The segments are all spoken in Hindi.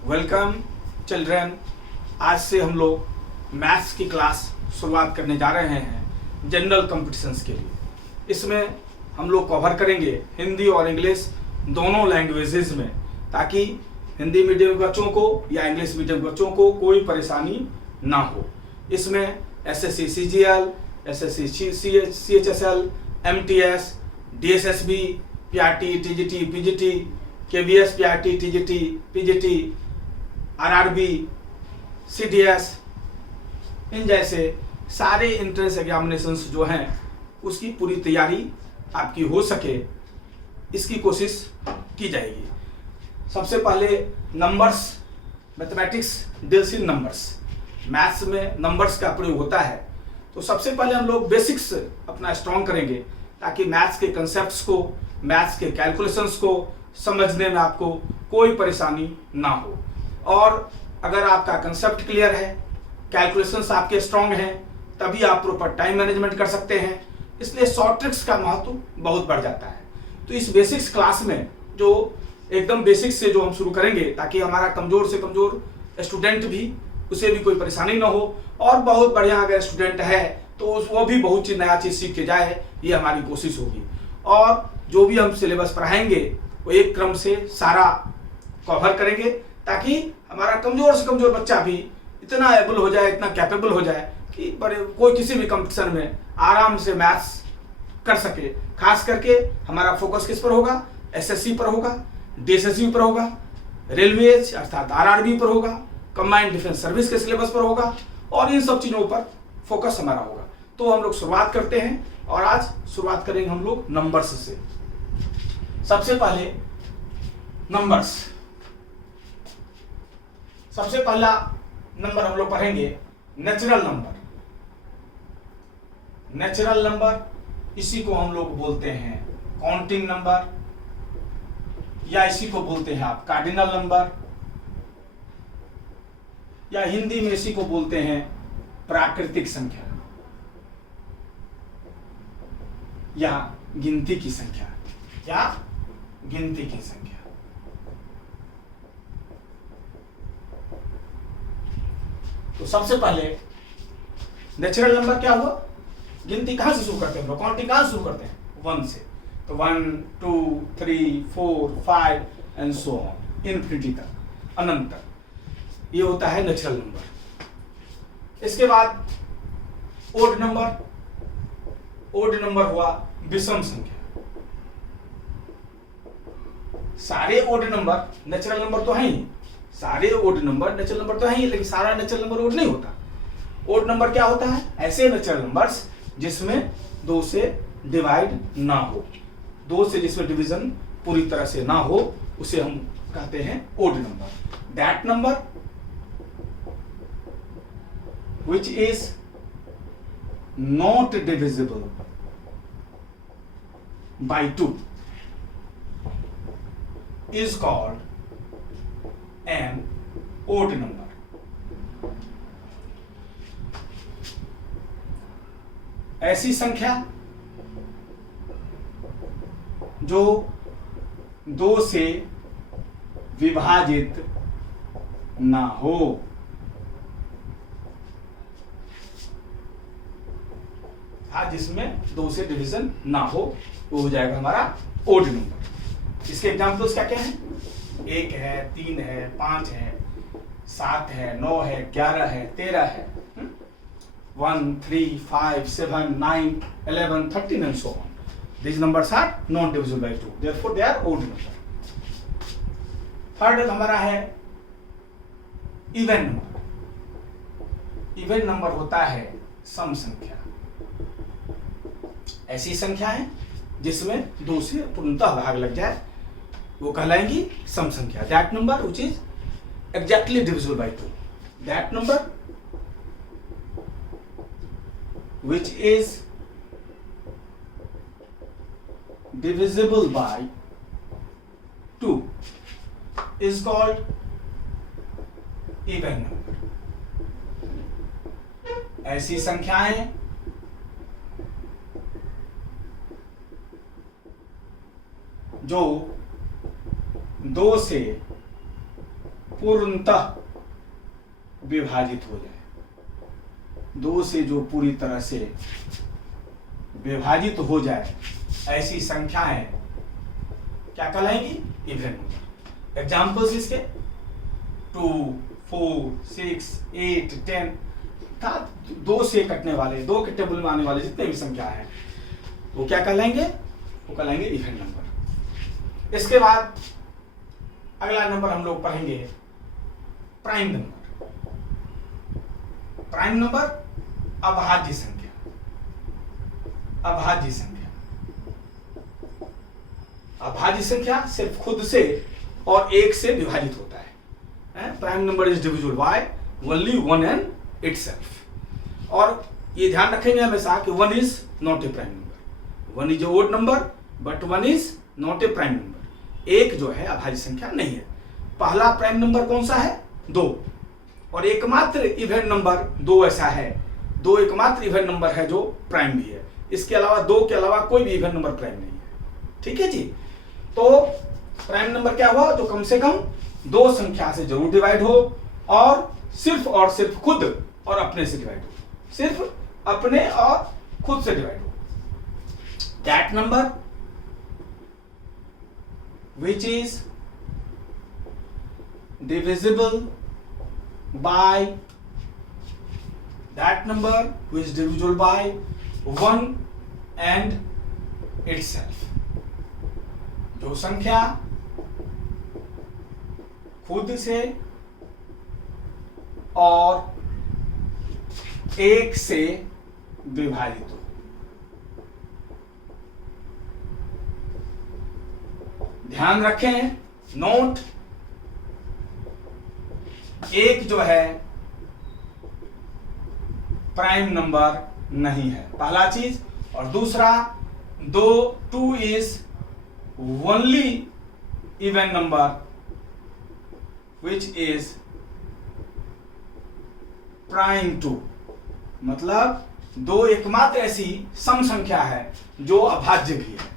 Welcome children. आज से हम लोग मैथ्स की क्लास शुरुआत करने जा रहे हैं जनरल कॉम्पिटिशन्स के लिए। इसमें हम लोग कवर करेंगे हिंदी और इंग्लिश दोनों लैंग्वेजेस में, ताकि हिंदी मीडियम बच्चों को या इंग्लिश मीडियम बच्चों को कोई परेशानी ना हो। इसमें SSC CGL, SSC CHSL, MTS, DSSB, PRT, TGT, PGT, KVS, PRT, TGT, PGT, RRB, CDS, इन जैसे सारे एंट्रेंस एग्जामिनेशंस जो हैं उसकी पूरी तैयारी आपकी हो सके, इसकी कोशिश की जाएगी। सबसे पहले numbers, mathematics deals in numbers, maths में नंबर्स का प्रयोग होता है। तो सबसे पहले हम लोग बेसिक्स अपना स्ट्रॉन्ग करेंगे, ताकि मैथ्स के कंसेप्ट्स को, मैथ्स के कैलकुलेशंस को समझने में आपको कोई परेशानी ना हो। और अगर आपका कंसेप्ट क्लियर है, कैलकुलेशंस आपके स्ट्रॉन्ग हैं, तभी आप प्रॉपर टाइम मैनेजमेंट कर सकते हैं। इसलिए शॉर्ट ट्रिक्स का महत्व बहुत बढ़ जाता है। तो इस बेसिक्स क्लास में जो एकदम बेसिक्स से जो हम शुरू करेंगे, ताकि हमारा कमज़ोर से कमज़ोर स्टूडेंट भी, उसे भी कोई परेशानी ना हो, और बहुत बढ़िया अगर स्टूडेंट है तो वो भी बहुत चीज़ नया चीज़ सीख के जाए, ये हमारी कोशिश होगी। और जो भी हम सिलेबस पढ़ाएंगे वो एक क्रम से सारा कवर करेंगे, ताकि हमारा कमज़ोर से कमज़ोर बच्चा भी इतना एबल हो जाए, इतना कैपेबल हो जाए कि कोई किसी भी कंपटीशन में आराम से मैथ्स कर सके। खास करके हमारा फोकस किस पर होगा? एसएससी पर होगा, डीएसएससी पर होगा, रेलवेज अर्थात आरआरबी पर होगा, कंबाइंड डिफेंस सर्विस के सिलेबस पर होगा, और इन सब चीज़ों पर फोकस हमारा होगा। तो हम लोग शुरुआत करते हैं, और आज शुरुआत करेंगे हम लोग नंबर्स से। सबसे पहले नंबर्स, सबसे पहला नंबर हम लोग पढ़ेंगे नेचुरल नंबर। नेचुरल नंबर, इसी को हम लोग बोलते हैं काउंटिंग नंबर, या इसी को बोलते हैं आप कार्डिनल नंबर, या हिंदी में इसी को बोलते हैं प्राकृतिक संख्या या गिनती की संख्या, या गिनती की संख्या। तो सबसे पहले नेचुरल नंबर क्या हुआ? गिनती कहां से शुरू करते हैं हम लोग? काउंटिंग कहां से शुरू करते हैं? 1 से। तो 1 2 3 4 5 एंड सो ऑन, इन्फिनिटी तक, अनंत तक। ये होता है नेचुरल नंबर। इसके बाद ओड नंबर। ओड नंबर हुआ विषम संख्या। सारे ओड नंबर नेचुरल नंबर तो है ही, सारे ओड नंबर नेचुरल नंबर तो है ही, लेकिन सारा नेचुरल नंबर ओड नहीं होता। ओड नंबर क्या होता है? ऐसे नेचुरल नंबर्स जिसमें 2 से डिवाइड ना हो, 2 से जिसमें डिवीजन पूरी तरह से ना हो, उसे हम कहते हैं odd number. That number which is not divisible by 2 is called an odd number. ऐसी संख्या जो 2 से विभाजित ना हो, जिसमें 2 से डिवीजन ना हो, वो हो जाएगा हमारा ओड नंबर। इसके एग्जाम्पल्स क्या क्या है? 1 है, 3 है, 5 है, 7 है, 9 है, 11 है, 13 है, 1 3 5 7 9 11 13 and so on. These numbers are not divisible by 2, therefore they are odd number. Third हमारा है इवन नंबर। इवन नंबर होता है सम संख्या। ऐसी संख्या है जिसमें 2 से पूर्णतः भाग लग जाए, वो कहलाएंगी सम संख्या। That number which is exactly divisible by 2, that number which is divisible by 2 is called even number. ऐसी संख्याएं जो 2 से पूर्णतः विभाजित हो जाए, 2 से जो पूरी तरह से विभाजित हो जाए, ऐसी संख्याएं क्या कहलाएंगी? Even number. एग्जाम्पल्स इसके 2, 4, 6, 8, 10 था 2 से कटने वाले, 2 के टेबल में आने वाले जितने भी संख्या हैं वो क्या कहलाएंगे? वो कहलाएंगे इवन नंबर। इसके बाद अगला नंबर हम लोग पढ़ेंगे प्राइम नंबर। प्राइम नंबर अभाज्य संख्या, अभाज्य संख्या। अभाज्य संख्या सिर्फ खुद से और 1 से विभाजित होता है। Prime number is divisible by only 1 and itself. और ये ध्यान रखेंगे हमेशा कि 1 is not a prime number, 1 is a odd number but 1 is not a prime number. 1 जो है अभाज्य संख्या नहीं है। पहला प्राइम नंबर कौन सा है? 2। और एकमात्र इवन नंबर 2 ऐसा है, 2 एकमात्र इवन नंबर है जो प्राइम भी है। इसके अलावा 2 के अलावा कोई भी इवन नंबर प्राइम नहीं है। ठीक है जी। तो प्राइम नंबर क्या हुआ? जो कम से कम 2 संख्या से जरूर डिवाइड हो और सिर्फ खुद और अपने से डिवाइड हो, सिर्फ अपने और खुद से डिवाइड हो। That number which is divisible by that number which is divisible by 1 and itself। जो संख्या खुद से और 1 से विभाजित हो। ध्यान रखें, नोट 1 जो है प्राइम नंबर नहीं है, पहला चीज। और दूसरा 2 is only even number which is prime 2। मतलब 2 एकमात्र ऐसी सम संख्या है जो अभाज्य भी है।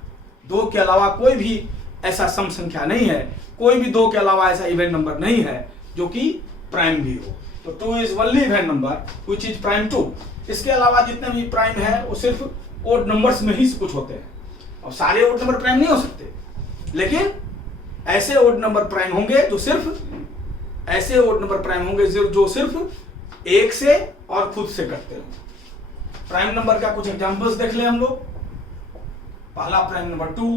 2 के अलावा कोई भी ऐसा सम संख्या नहीं है, कोई भी 2 के अलावा ऐसा इवन नंबर नहीं है जो कि प्राइम भी हो। तो 2 is only even number which is prime 2। इसके अलावा जितने भी प्राइम है वो सिर्फ ओड नंबर्स में ही कुछ होते हैं, और सारे ओड नंबर प्राइम नहीं हो सकते, लेकिन ऐसे ओड नंबर प्राइम होंगे जो सिर्फ ऐसे ओड नंबर प्राइम होंगे जो सिर्फ 1 से और खुद से करते हो। प्राइम नंबर का कुछ एग्जांपल्स देख लें हम लोग। पहला prime number 2,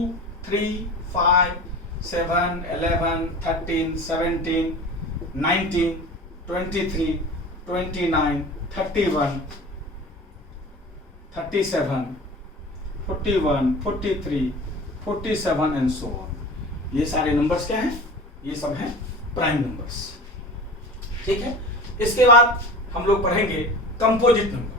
3, 5, 7, 11, 13, 17, 19, 23, 29, 31, 37, 41, 43, 47 and so on. ये सारे नंबर्स क्या हैं? ये सब हैं प्राइम नंबर्स। ठीक है। इसके बाद हम लोग पढ़ेंगे कंपोजिट नंबर।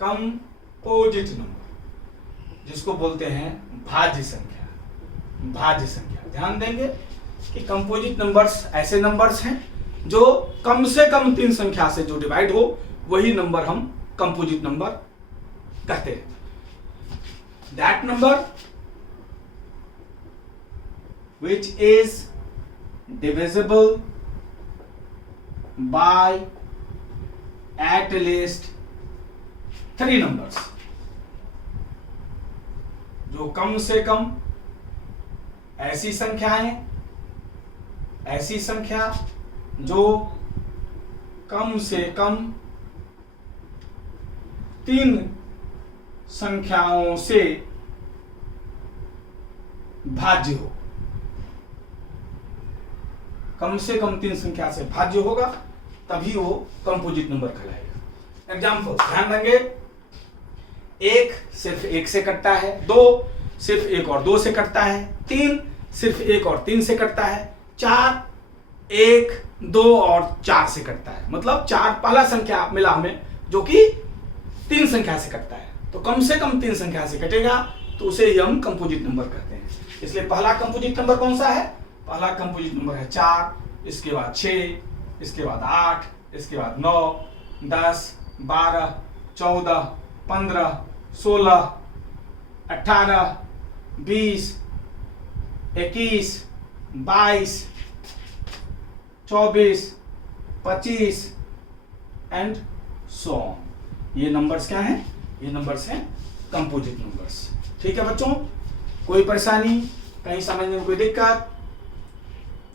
कंपोजिट नंबर जिसको बोलते हैं भाज्य संख्या, भाज्य संख्या। ध्यान देंगे कि कंपोजिट नंबर्स ऐसे नंबर्स हैं जो कम से कम 3 संख्या से जो डिवाइड हो, वही नंबर हम कंपोजिट नंबर कहते हैं। That number which is divisible by at least 3 numbers। जो कम से कम ऐसी संख्याएं, ऐसी संख्या जो कम से कम 3 संख्याओं से भाज्य हो। कम से कम 3 संख्या से भाज्य होगा तभी वो कंपोजिट नंबर कहलाएगा। एग्जाम्पल ध्यान देंगे, 1 सिर्फ 1 से कटता है, 2 सिर्फ 1 और 2 से कटता है, 3 सिर्फ 1 और 3 से कटता है, 4 1 2 और 4 से कटता है। मतलब 4 पहला संख्या मिला हमें जो कि 3 संख्या से कटता है, तो कम से कम 3 संख्या से कटेगा तो उसे ही हम कंपोजिट नंबर कहते हैं। इसलिए पहला कंपोजिट नंबर कौन सा है? पहला कंपोजिट नंबर है 4, इसके बाद 6, इसके बाद 8, इसके बाद 9, 10, 12, 14, 15, 16, 18, 20, 21, 22, 24, 25 एंड सो ऑन। ये नंबर्स क्या हैं? ये नंबर्स हैं कंपोजिट नंबर्स। ठीक है बच्चों, कोई परेशानी, कहीं समझने में कोई दिक्कत?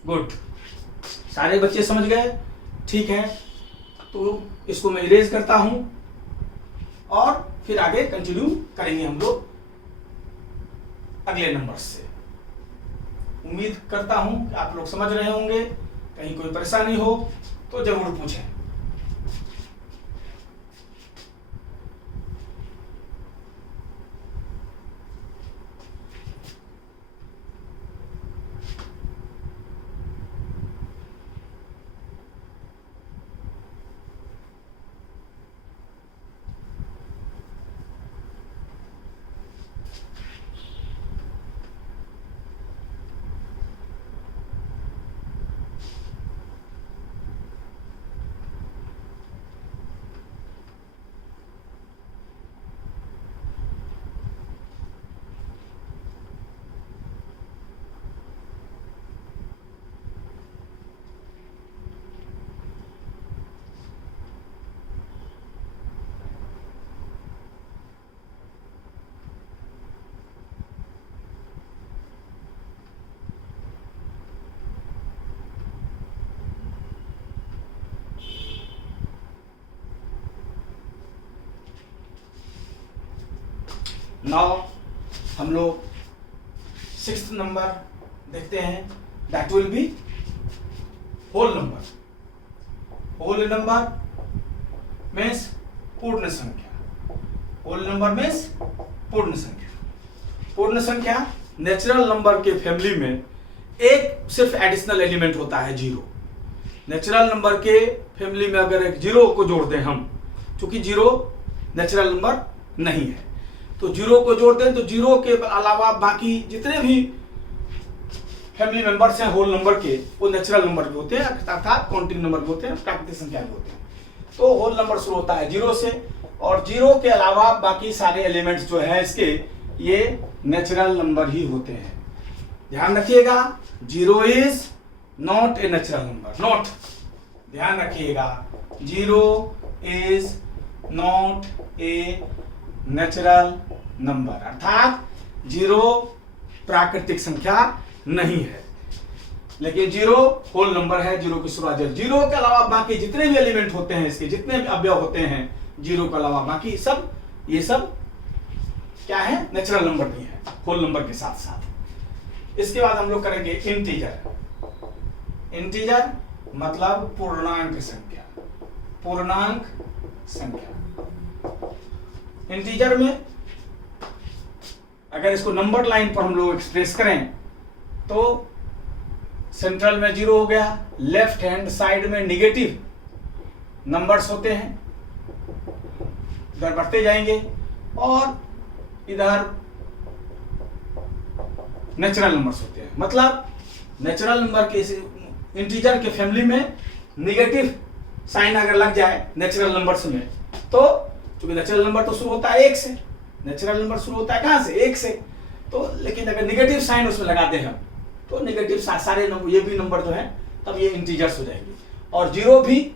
गुड, सारे बच्चे समझ गए। ठीक है, तो इसको मैं इरेज करता हूं और फिर आगे कंटिन्यू करेंगे हम लोग अगले नंबर से। उम्मीद करता हूं कि आप लोग समझ रहे होंगे। कहीं कोई परेशानी हो तो जरूर पूछें। नाउ हम लोग 6th नंबर देखते हैं, that will be whole number. Whole number means पूर्ण संख्या। होल नंबर मीन्स पूर्ण संख्या। पूर्ण संख्या नेचुरल नंबर के फैमिली में एक सिर्फ एडिशनल एलिमेंट होता है, जीरो। नेचुरल नंबर के फैमिली में अगर एक जीरो को जोड़ दें हम, क्योंकि जीरो नेचुरल नंबर नहीं है, तो जीरो को जोड़ दें तो जीरो के अलावा बाकी जितने भी फैमिली मेंबर्स हैं होल नंबर के, वो नेचुरल नंबर भी होते हैं, अर्थात काउंटिंग नंबर भी होते हैं, प्राकृतिक संख्या भी होते हैं। तो होल नंबर शुरू होता है जीरो से, और जीरो के अलावा बाकी सारे एलिमेंट्स जो हैं इसके, ये नेचुरल नंबर ही होते हैं। ध्यान रखिएगा, zero is not a natural number. Not, ध्यान रखिएगा, zero is not a natural number, अर्थात जीरो प्राकृतिक संख्या नहीं है। लेकिन जीरो होल नंबर है, जीरो की शुरुआत। जीरो के अलावा बाकी जितने भी एलिमेंट होते हैं इसके, जितने भी अवयव होते हैं जीरो के अलावा बाकी सब, ये सब क्या है? नेचुरल नंबर भी है होल नंबर के साथ साथ। इसके बाद हम लोग करेंगे इंटीजर। इंटीजर मतलब पूर्णांक संख्या। पूर्णांक संख्या। इंटीजर में अगर इसको नंबर लाइन पर हम लोग एक्सप्रेस करें तो सेंट्रल में जीरो हो गया, लेफ्ट हैंड साइड में निगेटिव नंबर्स होते हैं, इधर बढ़ते जाएंगे, और इधर नेचुरल नंबर्स होते हैं। मतलब नेचुरल नंबर के इंटीजर के फैमिली में निगेटिव साइन अगर लग जाए नेचुरल नंबर्स में, तो क्योंकि नेचुरल नंबर तो शुरू होता है एक से, नेचुरल नंबर शुरू होता है कहां से? एक से। तो लेकिन अगर निगेटिव साइन उसमें लगाते हैं हम, तो निगेटिव सारे नंबर, ये भी नंबर जो है तब ये इंटीजर्स हो जाएंगे। और जीरो भी,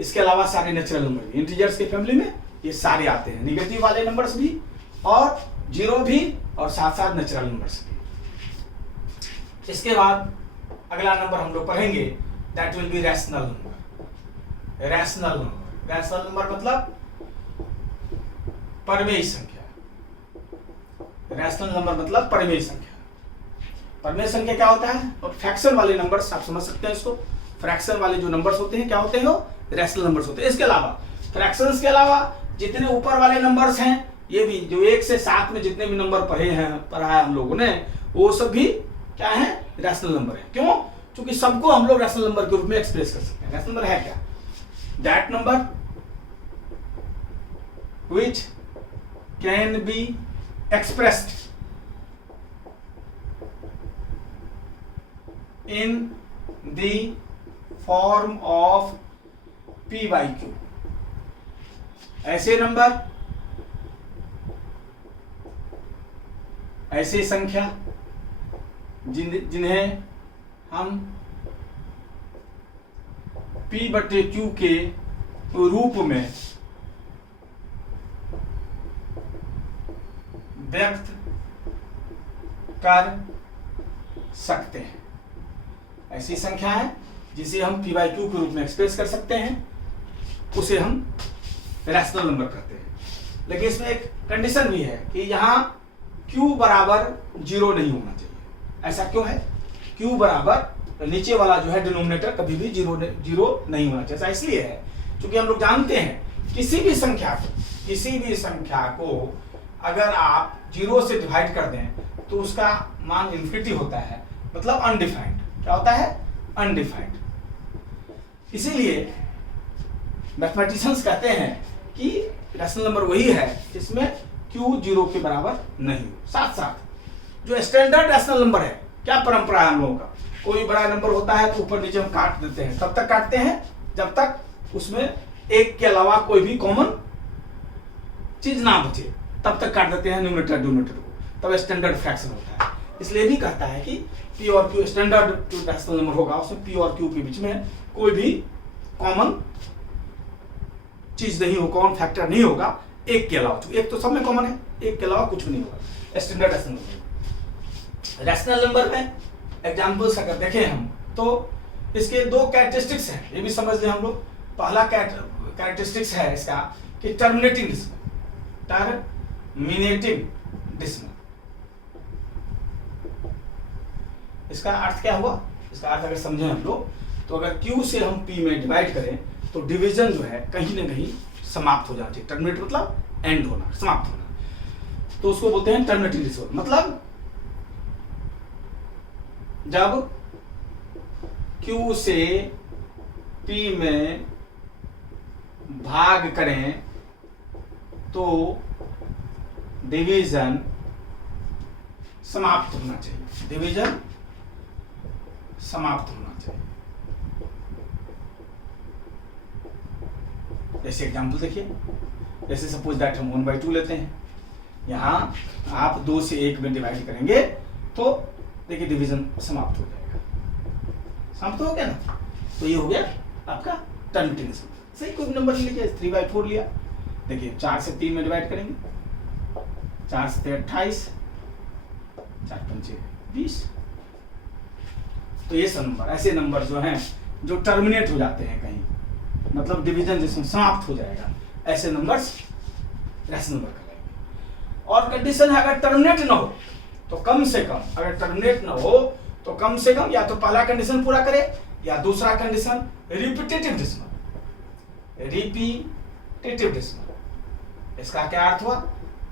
इसके अलावा सारे नेचुरल नंबर भी इंटीजर्स के फैमिली में ये सारे आते हैं, निगेटिव वाले नंबर्स भी और जीरो भी, और साथ साथ नेचुरल नंबर्स भी। इसके बाद अगला नंबर हम लोग पढ़ेंगे, that will B rational number. Rational number, rational number मतलब परमेय संख्या। रैशनल नंबर मतलब परमेय संख्या। परमेय संख्या क्या होता है? और फ्रैक्शन वाले नंबर्स, आप समझ सकते हैं इसको। फ्रैक्शन वाले जो नंबर्स होते हैं क्या होते हैं? वो रैशनल नंबर्स होते हैं। इसके अलावा फ्रैक्शंस के अलावा जितने ऊपर वाले नंबर्स हैं, ये भी जो 1 से 7 में जितने भी नंबर पढ़ा है हम लोगों ने, वो सब भी क्या है? रैशनल नंबर है। क्यों? क्योंकि सबको हम लोग रैशनल नंबर के रूप में एक्सप्रेस कर सकते हैं। रैशनल नंबर है क्या? That number which can be expressed in the form of p by q। ऐसे नंबर, ऐसी संख्या जिन्हें हम P/Q के रूप में व्यक्त कर सकते हैं। ऐसी संख्या है जिसे हम P/Q के रूप में एक्सप्रेस कर सकते हैं, उसे हम रैशनल नंबर कहते हैं। लेकिन इसमें एक कंडीशन भी है कि यहाँ Q बराबर 0 नहीं होना चाहिए। ऐसा क्यों है? Q बराबर नीचे वाला जो है डिनोमिनेटर कभी भी जीरो नहीं होना चाहिए। ऐसा इसलिए है क्योंकि हम लोग जानते हैं किसी भी संख्या को अगर आप 0 से डिवाइड कर दें तो उसका मान इन्फिनिटी होता है, मतलब अनडिफाइंड। क्या होता है? अनडिफाइंड। इसीलिए मैथमेटिशियंस कहते हैं कि रैशनल नंबर वही है जिसमें Q 0 के बराबर नहीं हो। साथ साथ जो स्टैंडर्ड रैशनल नंबर है, क्या परंपरा है हम लोगों का, कोई बड़ा नंबर होता है तो ऊपर नीचे हम काट देते हैं। तब तक काटते हैं जब तक उसमें एक के अलावा कोई भी कॉमन चीज ना बचे, तब तक काट देते हैं न्यूमरेटर डिनोमिनेटर को, तब स्टैंडर्ड फ्रैक्शन होता है। इसलिए भी कहता है कि P और Q स्टैंडर्ड रैशनल नंबर होगा, उसमें P और Q के बीच में कोई भी कॉमन चीज नहीं हो, कॉमन फैक्टर नहीं होगा एक के अलावा। एक तो सब में कॉमन है, एक के अलावा कुछ भी नहीं होगा। Standard rational number. Rational number में एग्जांपल्स अगर देखें हम तो इसके दो कैरेक्टरिस्टिक्स हैं, ये भी समझ लें हम लोग। पहला कैरेक्टरिस्टिक्स है इसका कि टर्मिनेटिंग डेसिमल। टर्मिनेटिंग डेसिमल इसका अर्थ क्या हुआ? इसका अर्थ अगर समझें हम लोग तो अगर Q से हम P में डिवाइड करें तो डिवीजन जो है कहीं ना कहीं समाप्त हो जाना चाहिए। टर्मिनेट मतलब एंड होना, समाप्त होना, तो उसको बोलते हैं टर्मिनेटिंग डेसिमल। मतलब जब Q से P में भाग करें तो डिवीजन समाप्त होना चाहिए। डिवीजन समाप्त होना चाहिए। जैसे एग्जांपल देखिए, जैसे सपोज दैट हम 1/2 लेते हैं। यहां आप 2 से 1 में डिवाइड करेंगे तो देखिए डिवीजन समाप्त हो जाएगा। समाप्त हो गया ना? तो ये हो गया आपका टर्मिनेटिंग डेसिमल। सही, कोई नंबर ले लीजिए, 3/4 लिया। देखिए 4 से 3 में डिवाइड करेंगे, 4 से 28, 4 पंचे 20। तो ये सब नंबर, ऐसे नंबर जो हैं जो टर्मिनेट हो जाते हैं कहीं, मतलब डिवीजन जिसमें समाप्त हो जाएगा, ऐसे नंबर्स रैशनल नंबर कहलाएंगे। और कंडीशन है अगर टर्मिनेट ना हो तो कम से कम, अगर टर्मिनेट ना हो तो कम से कम या तो पहला कंडीशन पूरा करे या दूसरा condition repetitive decimal. Repetitive decimal इसका क्या अर्थ हुआ?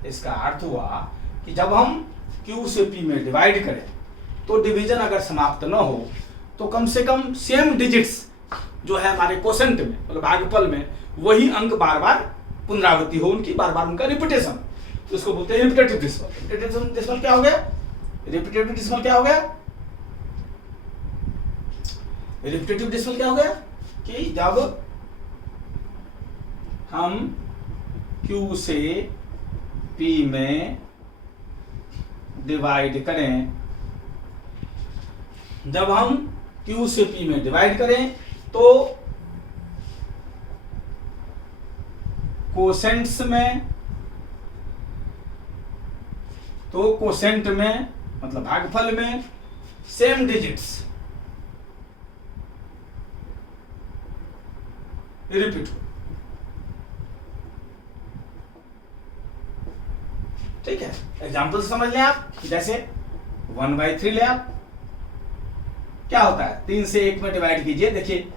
इसका अर्थ हुआ कि जब हम Q से P में डिवाइड करें तो डिवीजन अगर समाप्त ना हो तो कम से कम सेम डिजिट्स जो है हमारे क्वोशेंट में, मतलब भागफल में, वही अंक बार बार पुनरावृत्ति हो उनकी, बार बार उनका रिपीटेशन, तो उसको बोलते हैं रिपीटेटिव डेसिमल। रिपीटेटिव डेसिमल क्या हो गया? रिपीटेटिव डेसिमल क्या हो गया? रिपीटेटिव डेसिमल क्या हो गया कि जब हम Q से P में डिवाइड करें, जब हम Q से P में डिवाइड करें तो कोसेंट्स में, तो कोसेंट में मतलब भागफल में सेम डिजिट्स रिपीट हो। ठीक है, एग्जाम्पल समझ लें आप। जैसे 1/3 ले आप, क्या होता है? 3 से 1 में डिवाइड कीजिए, देखिए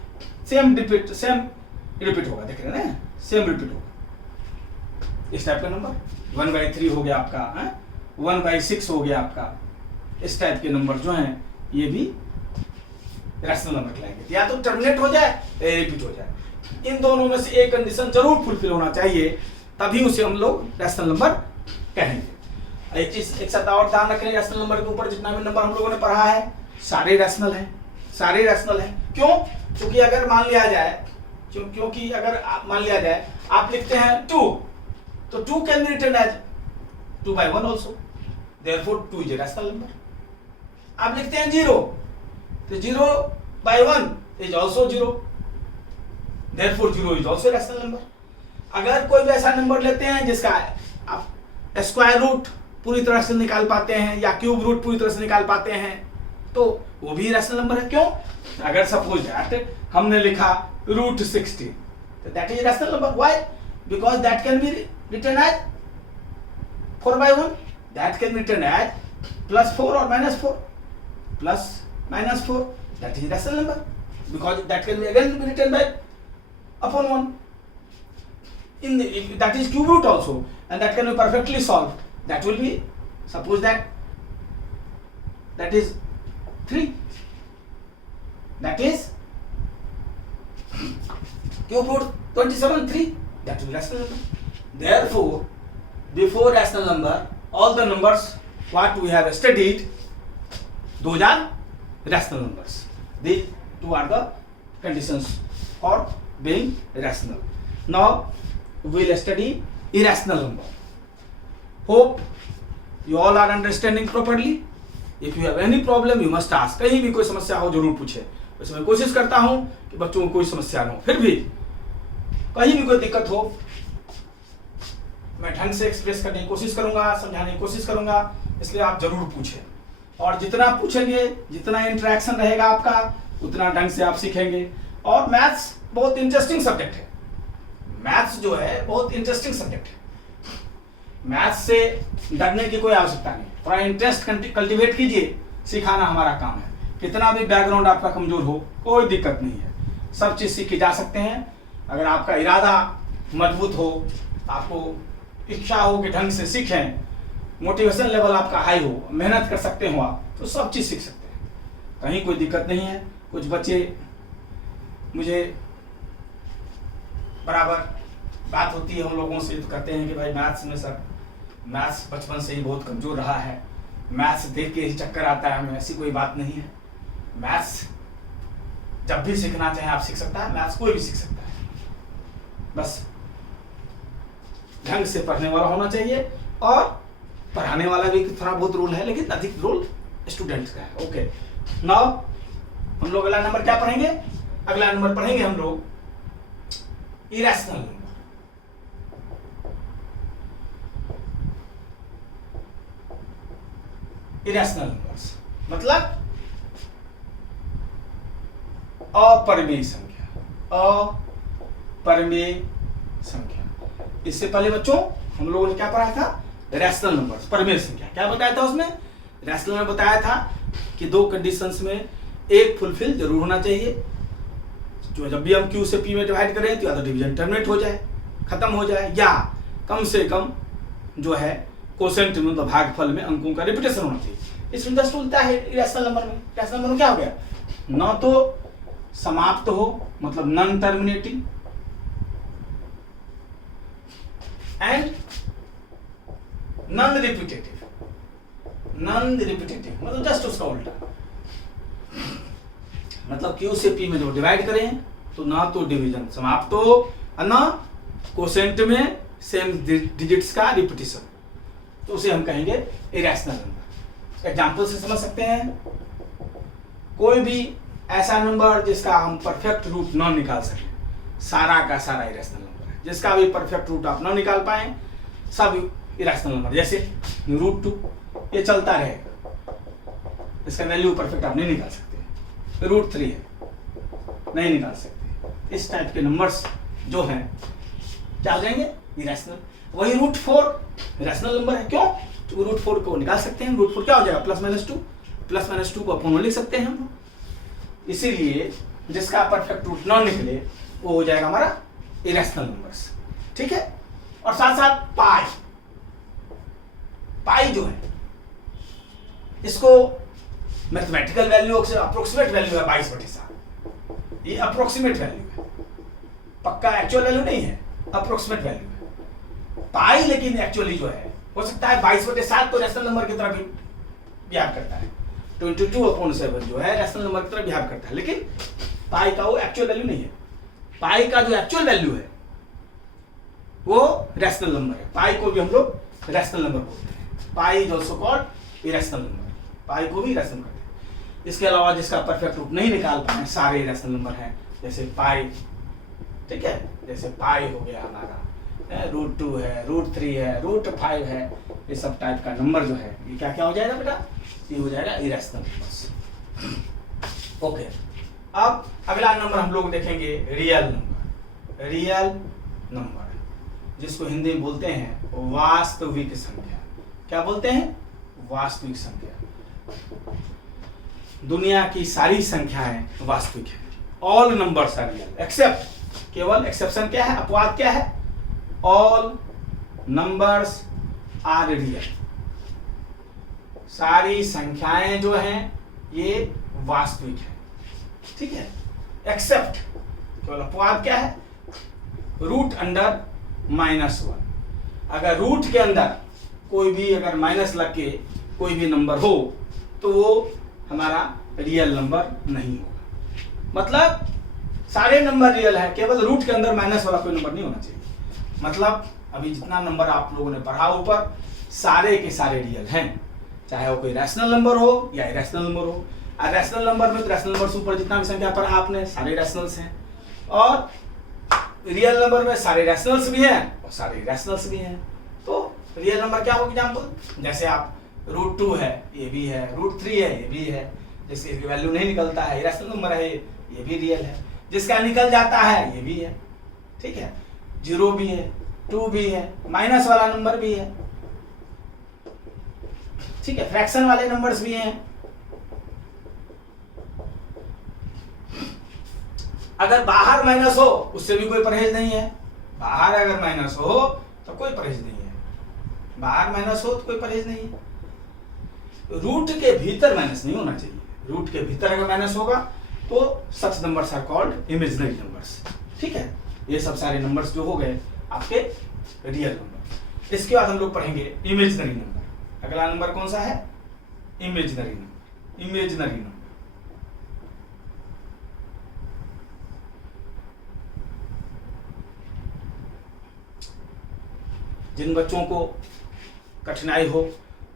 सेम रिपीट होगा, देख रहे हैं ना, सेम रिपीट होगा। इस टाइप का नंबर 1/3 हो गया आपका, 1/6 हो गया आपका। इस टाइप के नंबर जो हैं ये भी रैशनल नंबर कहलाएंगे। या तो टर्मिनेट हो जाए या रिपीट हो जाए, इन दोनों में से एक कंडीशन जरूर फुलफिल होना चाहिए, तभी उसे हम लोग रैशनल नंबर कहेंगे। एक चीज एक साथ और ध्यान रखें, रैशनल नंबर के ऊपर जितना भी नंबर हम लोगों ने पढ़ा है सारे रैशनल हैं, सारे रैशनल हैं। क्यों? क्योंकि अगर मान लिया जाए, क्योंकि अगर मान लिया जाए आप लिखते हैं 2, तो 2 can be written as 2/1 also, therefore 2 is a rational number. आप लिखते हैं 0, तो 0/1 is also 0, therefore 0 is also rational number. अगर कोई भी ऐसा नंबर लेते हैं जिसका आप स्क्वायर रूट पूरी तरह से निकाल पाते हैं या क्यूब रूट पूरी तरह से निकाल पाते हैं तो वो भी रैशनल नंबर है। क्यों? अगर सपोज दैट हमने लिखा √60 तो that is rational number. Why? Because that can be written as 4/1, that can be written as +4 or -4, +-4, that is rational number because that can be again be written by upon 1 in the, that is cube root also, and that can be perfectly solved. That will be, suppose that is 3, that is cube root 27 3, that will be rational number. Therefore before rational number all the numbers what we have studied, those are rational numbers. These two are the conditions for being rational. Now we will study irrational number. Hope you all are understanding properly. If you have any problem you must ask. कहीं भी कोई समस्या हो जरूर पूछे। वैसे मैं कोशिश करता हूँ कि बच्चों को कोई समस्या ना हो, फिर भी कहीं भी कोई दिक्कत हो मैं ढंग से एक्सप्रेस करने की कोशिश करूंगा, समझाने की कोशिश करूंगा, इसलिए आप जरूर पूछें। और जितना पूछेंगे, जितना इंटरेक्शन रहेगा आपका, उतना ढंग से आप सीखेंगे। और मैथ्स बहुत इंटरेस्टिंग सब्जेक्ट है। मैथ्स जो है बहुत इंटरेस्टिंग सब्जेक्ट है। मैथ्स से डरने की कोई आवश्यकता नहीं, थोड़ा इंटरेस्ट कल्टीवेट कीजिए, सिखाना हमारा काम है। कितना भी बैकग्राउंड आपका कमजोर हो कोई दिक्कत नहीं है, सब चीज सीखी जा सकते हैं। अगर आपका इरादा मजबूत हो, आपको इच्छा हो कि ढंग से सीखें, मोटिवेशन लेवल आपका हाई हो, मेहनत कर सकते हो आप, तो सब चीज़ सीख सकते हैं, कहीं कोई दिक्कत नहीं है। कुछ बच्चे मुझे बराबर बात होती है हम लोगों से तो कहते हैं कि भाई मैथ्स में सर मैथ्स बचपन से ही बहुत कमज़ोर रहा है, मैथ्स देख के ही चक्कर आता है हमें। ऐसी कोई बात नहीं है। मैथ्स जब भी सीखना चाहे आप सीख सकता है, मैथ्स कोई भी सीख सकता है, बस ढंग से पढ़ने वाला होना चाहिए। और पढ़ाने वाला भी थोड़ा बहुत रोल है, लेकिन अधिक रोल स्टूडेंट्स का है। ओके, नाउ हम लोग अगला नंबर क्या पढ़ेंगे? अगला नंबर पढ़ेंगे हम लोग इरेशनल नंबर। इरेशनल नंबर्स मतलब अपरिमेय संख्या। अपरिमेय संख्या। इससे पहले बच्चों हम लोगों ने क्या पढ़ा था? रैशनल नंबर्स, परिमेय संख्या। क्या बताया था उसमें? रैशनल में बताया था कि दो कंडीशंस में एक फुलफिल जरूर होना चाहिए। जो जब भी हम क्यू से पी में डिवाइड करें तो या तो डिवीजन टर्मिनेट हो जाए, खत्म हो जाए, या कम से कम जो है कोसेंट में मतलब भागफल में अंकों का रिपीटेशन होना चाहिए। इसमें जस्ट उल्टा है रैशनल नंबर में। रैशनल नंबर में क्या हो गया? न तो समाप्त हो मतलब non terminating, and non repetitive. Non repetitive मतलब जस्ट उसका उल्टा, मतलब क्यू से पी में जो डिवाइड करें तो ना तो डिवीजन समाप्त हो और ना कोसेंट में सेम डिजिट्स का रिपीटेशन, तो उसे हम कहेंगे इरेशनल नंबर। एग्जांपल से समझ सकते हैं, कोई भी ऐसा नंबर जिसका हम परफेक्ट रूट न निकाल सकें, सारा का सारा इरेशनल नंबर है। जिसका भी परफेक्ट रूट आप न निकाल पाए सब इरेशनल नंबर। जैसे √2 ये चलता रहेगा, इसका वैल्यू परफेक्ट आप नहीं निकाल सकते। √3 है, नहीं निकाल सकते। इस टाइप के नंबर्स जो हैं क्या हो जाएंगे? इरेशनल। वही √4 रैशनल नंबर है। क्यों? तो √4 को निकाल सकते हैं। √4 क्या हो जाएगा? +-2। +-2 को अपन लिख सकते हैं हम। इसीलिए जिसका परफेक्ट रूट ना निकले वो हो जाएगा हमारा इरेशनल नंबर्स। ठीक है। और साथ साथ पाई, पाई जो है इसको मैथमेटिकल वैल्यू से अप्रोक्सीमेट वैल्यू है 22/7। ये अप्रोक्सीमेट वैल्यू है, पक्का एक्चुअल वैल्यू नहीं है, अप्रोक्सीमेट वैल्यू है पाई। लेकिन एक्चुअली जो है हो सकता है 22/7 तो रैशनल नंबर की तरह भी बिहेव करता है। 22/7 जो है रैशनल नंबर की तरह बिहेव करता है, लेकिन पाई का वो एक्चुअल वैल्यू नहीं है। पाई का जो एक्चुअल वैल्यू है वो रैशनल नंबर है। पाई को भी हम लोग रैशनल नंबर बोलते हैं। Pi is also called irrational number. Pi को भी रैशनल करते हैं। इसके अलावा जिसका परफेक्ट रूट नहीं निकाल पाए सारे रैशनल नंबर हैं, जैसे पाई ठीक है, जैसे पाई हो गया हमारा, √2 है, √3 है, √5 है, ये सब टाइप का नंबर जो है ये क्या क्या हो जाएगा बेटा, ये हो जाएगा इरेशनल नंबर्स। ओके, अब अगला नंबर हम लोग देखेंगे रियल नंबर। रियल नंबर जिसको हिंदी में बोलते हैं वास्तविक संख्या। क्या बोलते हैं? वास्तविक संख्या। दुनिया की सारी संख्याएं वास्तविक है। All numbers are real except, केवल एक्सेप्शन क्या है, अपवाद क्या है, ऑल नंबर्स आर रियल। सारी संख्याएं जो हैं ये वास्तविक है, ठीक है, एक्सेप्ट, केवल अपवाद क्या है, रूट अंडर -1। अगर रूट के अंदर कोई भी अगर माइनस लग के कोई भी नंबर हो तो वो हमारा रियल नंबर नहीं होगा। मतलब सारे नंबर रियल है, केवल रूट के अंदर माइनस वाला कोई नंबर नहीं होना चाहिए। मतलब अभी जितना नंबर आप लोगों ने पढ़ा ऊपर, सारे के सारे रियल हैं, चाहे वो कोई रैशनल नंबर हो या इरेशनल नंबर हो। रैशनल नंबर में तो रैशनल नंबर से ऊपर जितना भी संख्या पढ़ा आपने सारे रैशनल्स हैं, और रियल नंबर में सारे रैशनल्स भी हैं और सारे इरेशनल्स भी हैं। तो रियल नंबर क्या होगा एग्जाम्पल, जैसे आप √2 है ये भी है, √3 है ये भी है, जिसकी वैल्यू नहीं निकलता है इरेशनल नंबर है ये भी रियल है, जिसका निकल जाता है ये भी है, ठीक है, 0 भी है, 2 भी है, माइनस वाला नंबर भी है, ठीक है, फ्रैक्शन वाले नंबर्स भी हैं। अगर बाहर माइनस हो उससे भी कोई परहेज नहीं है, बाहर अगर माइनस हो तो कोई परहेज नहीं है, बाहर माइनस हो तो कोई परहेज नहीं है। रूट के भीतर माइनस नहीं होना चाहिए, रूट के भीतर अगर माइनस होगा तो such numbers are called imaginary numbers, ठीक है। ये सब सारे नंबर्स जो हो गए आपके रियल नंबर। इसके बाद हम लोग पढ़ेंगे इमेजिनरी नंबर। अगला नंबर कौन सा है? Imaginary number. इमेजिनरी नंबर जिन बच्चों को कठिनाई हो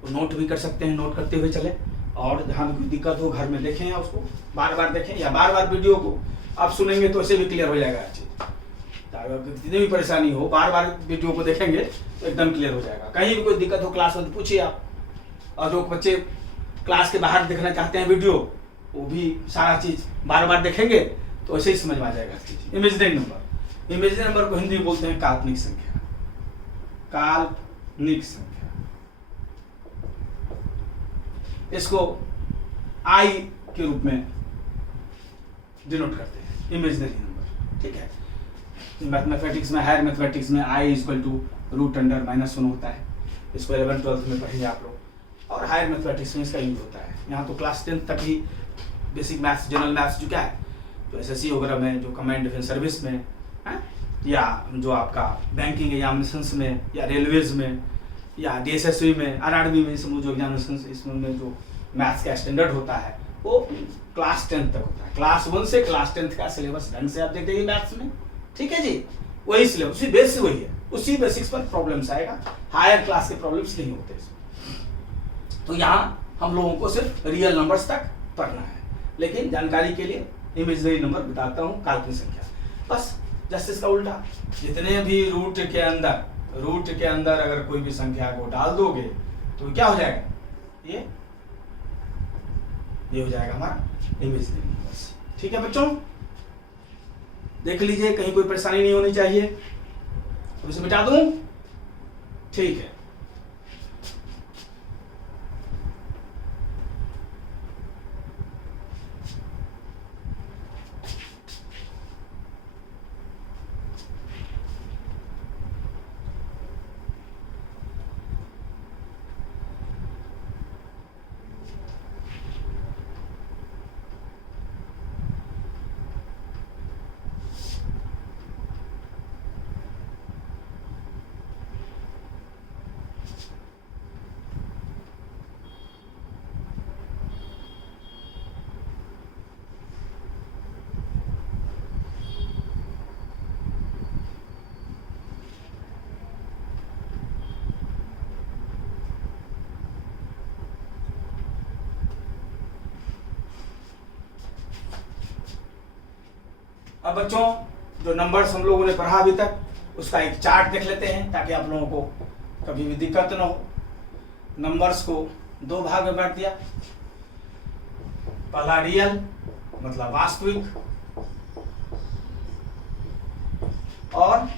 वो नोट भी कर सकते हैं, नोट करते हुए चले, और जहाँ भी कोई दिक्कत हो घर में देखें या उसको बार बार देखें, या बार बार वीडियो को आप सुनेंगे तो ऐसे भी क्लियर हो जाएगा हर चीज़। कितनी भी परेशानी हो बार बार वीडियो को देखेंगे तो एकदम क्लियर हो जाएगा। कहीं भी कोई दिक्कत हो क्लास में तो पूछिए आप, और जो बच्चे क्लास के बाहर देखना चाहते हैं वीडियो, वो भी सारा चीज़ बार बार देखेंगे तो ऐसे ही समझ में आ जाएगा हर चीज़। इमेजिनरी नंबर, इमेजिनरी नंबर को हिंदी में बोलते हैं काल्पनिक संख्या। काल्पनिक संख्या, इसको आई के रूप में डिनोट करते हैं, इमेजिनरी नंबर, ठीक है। मैथमेटिक्स में, हायर मैथमेटिक्स में आई इक्वल टू √(-1) होता है। इसको 11th-12th में पढ़ेंगे आप लोग, और हायर मैथमेटिक्स में इसका यूज होता है। यहाँ तो क्लास 10th तक ही बेसिक मैथ्स, जनरल मैथ्स जो क्या है, जो SSC वगैरह में, जो कमांड डिफेंस सर्विस में है, या जो आपका बैंकिंग एग्जामिनेशंस में, या रेलवेज में, या DSSB में, RRB में, समझो जो एग्जामिनेशंस इसमें जो मैथ्स का स्टैंडर्ड होता है वो क्लास 10th तक होता है। क्लास 1 से क्लास 10th का सिलेबस ढंग से आप देख देखिए मैथ्स में, ठीक है जी, वही सिलेबस, उसी बेस से वही है, उसी बेसिक्स पर प्रॉब्लम्स आएगा, हायर क्लास के प्रॉब्लम्स नहीं होते इसमें। तो यहाँ हम लोगों को सिर्फ रियल नंबर्स तक पढ़ना है, लेकिन जानकारी के लिए इमेजिनरी नंबर बताता हूँ, काल्पनिक संख्या। बस जस्ट इसका उल्टा, जितने भी रूट के अंदर अगर कोई भी संख्या को डाल दोगे तो क्या हो जाएगा, ये हो जाएगा हमारा इमेजिनरी नंबर्स, ठीक है बच्चों। देख लीजिए कहीं कोई परेशानी नहीं होनी चाहिए, तो इसे मिटा दूं, ठीक है। अब बच्चों जो नंबर्स हम लोगों ने पढ़ा अभी तक उसका एक चार्ट देख लेते हैं ताकि आप लोगों को कभी भी दिक्कत न हो। नंबर्स को दो भाग में बांट दिया, पहला रियल मतलब वास्तविक, और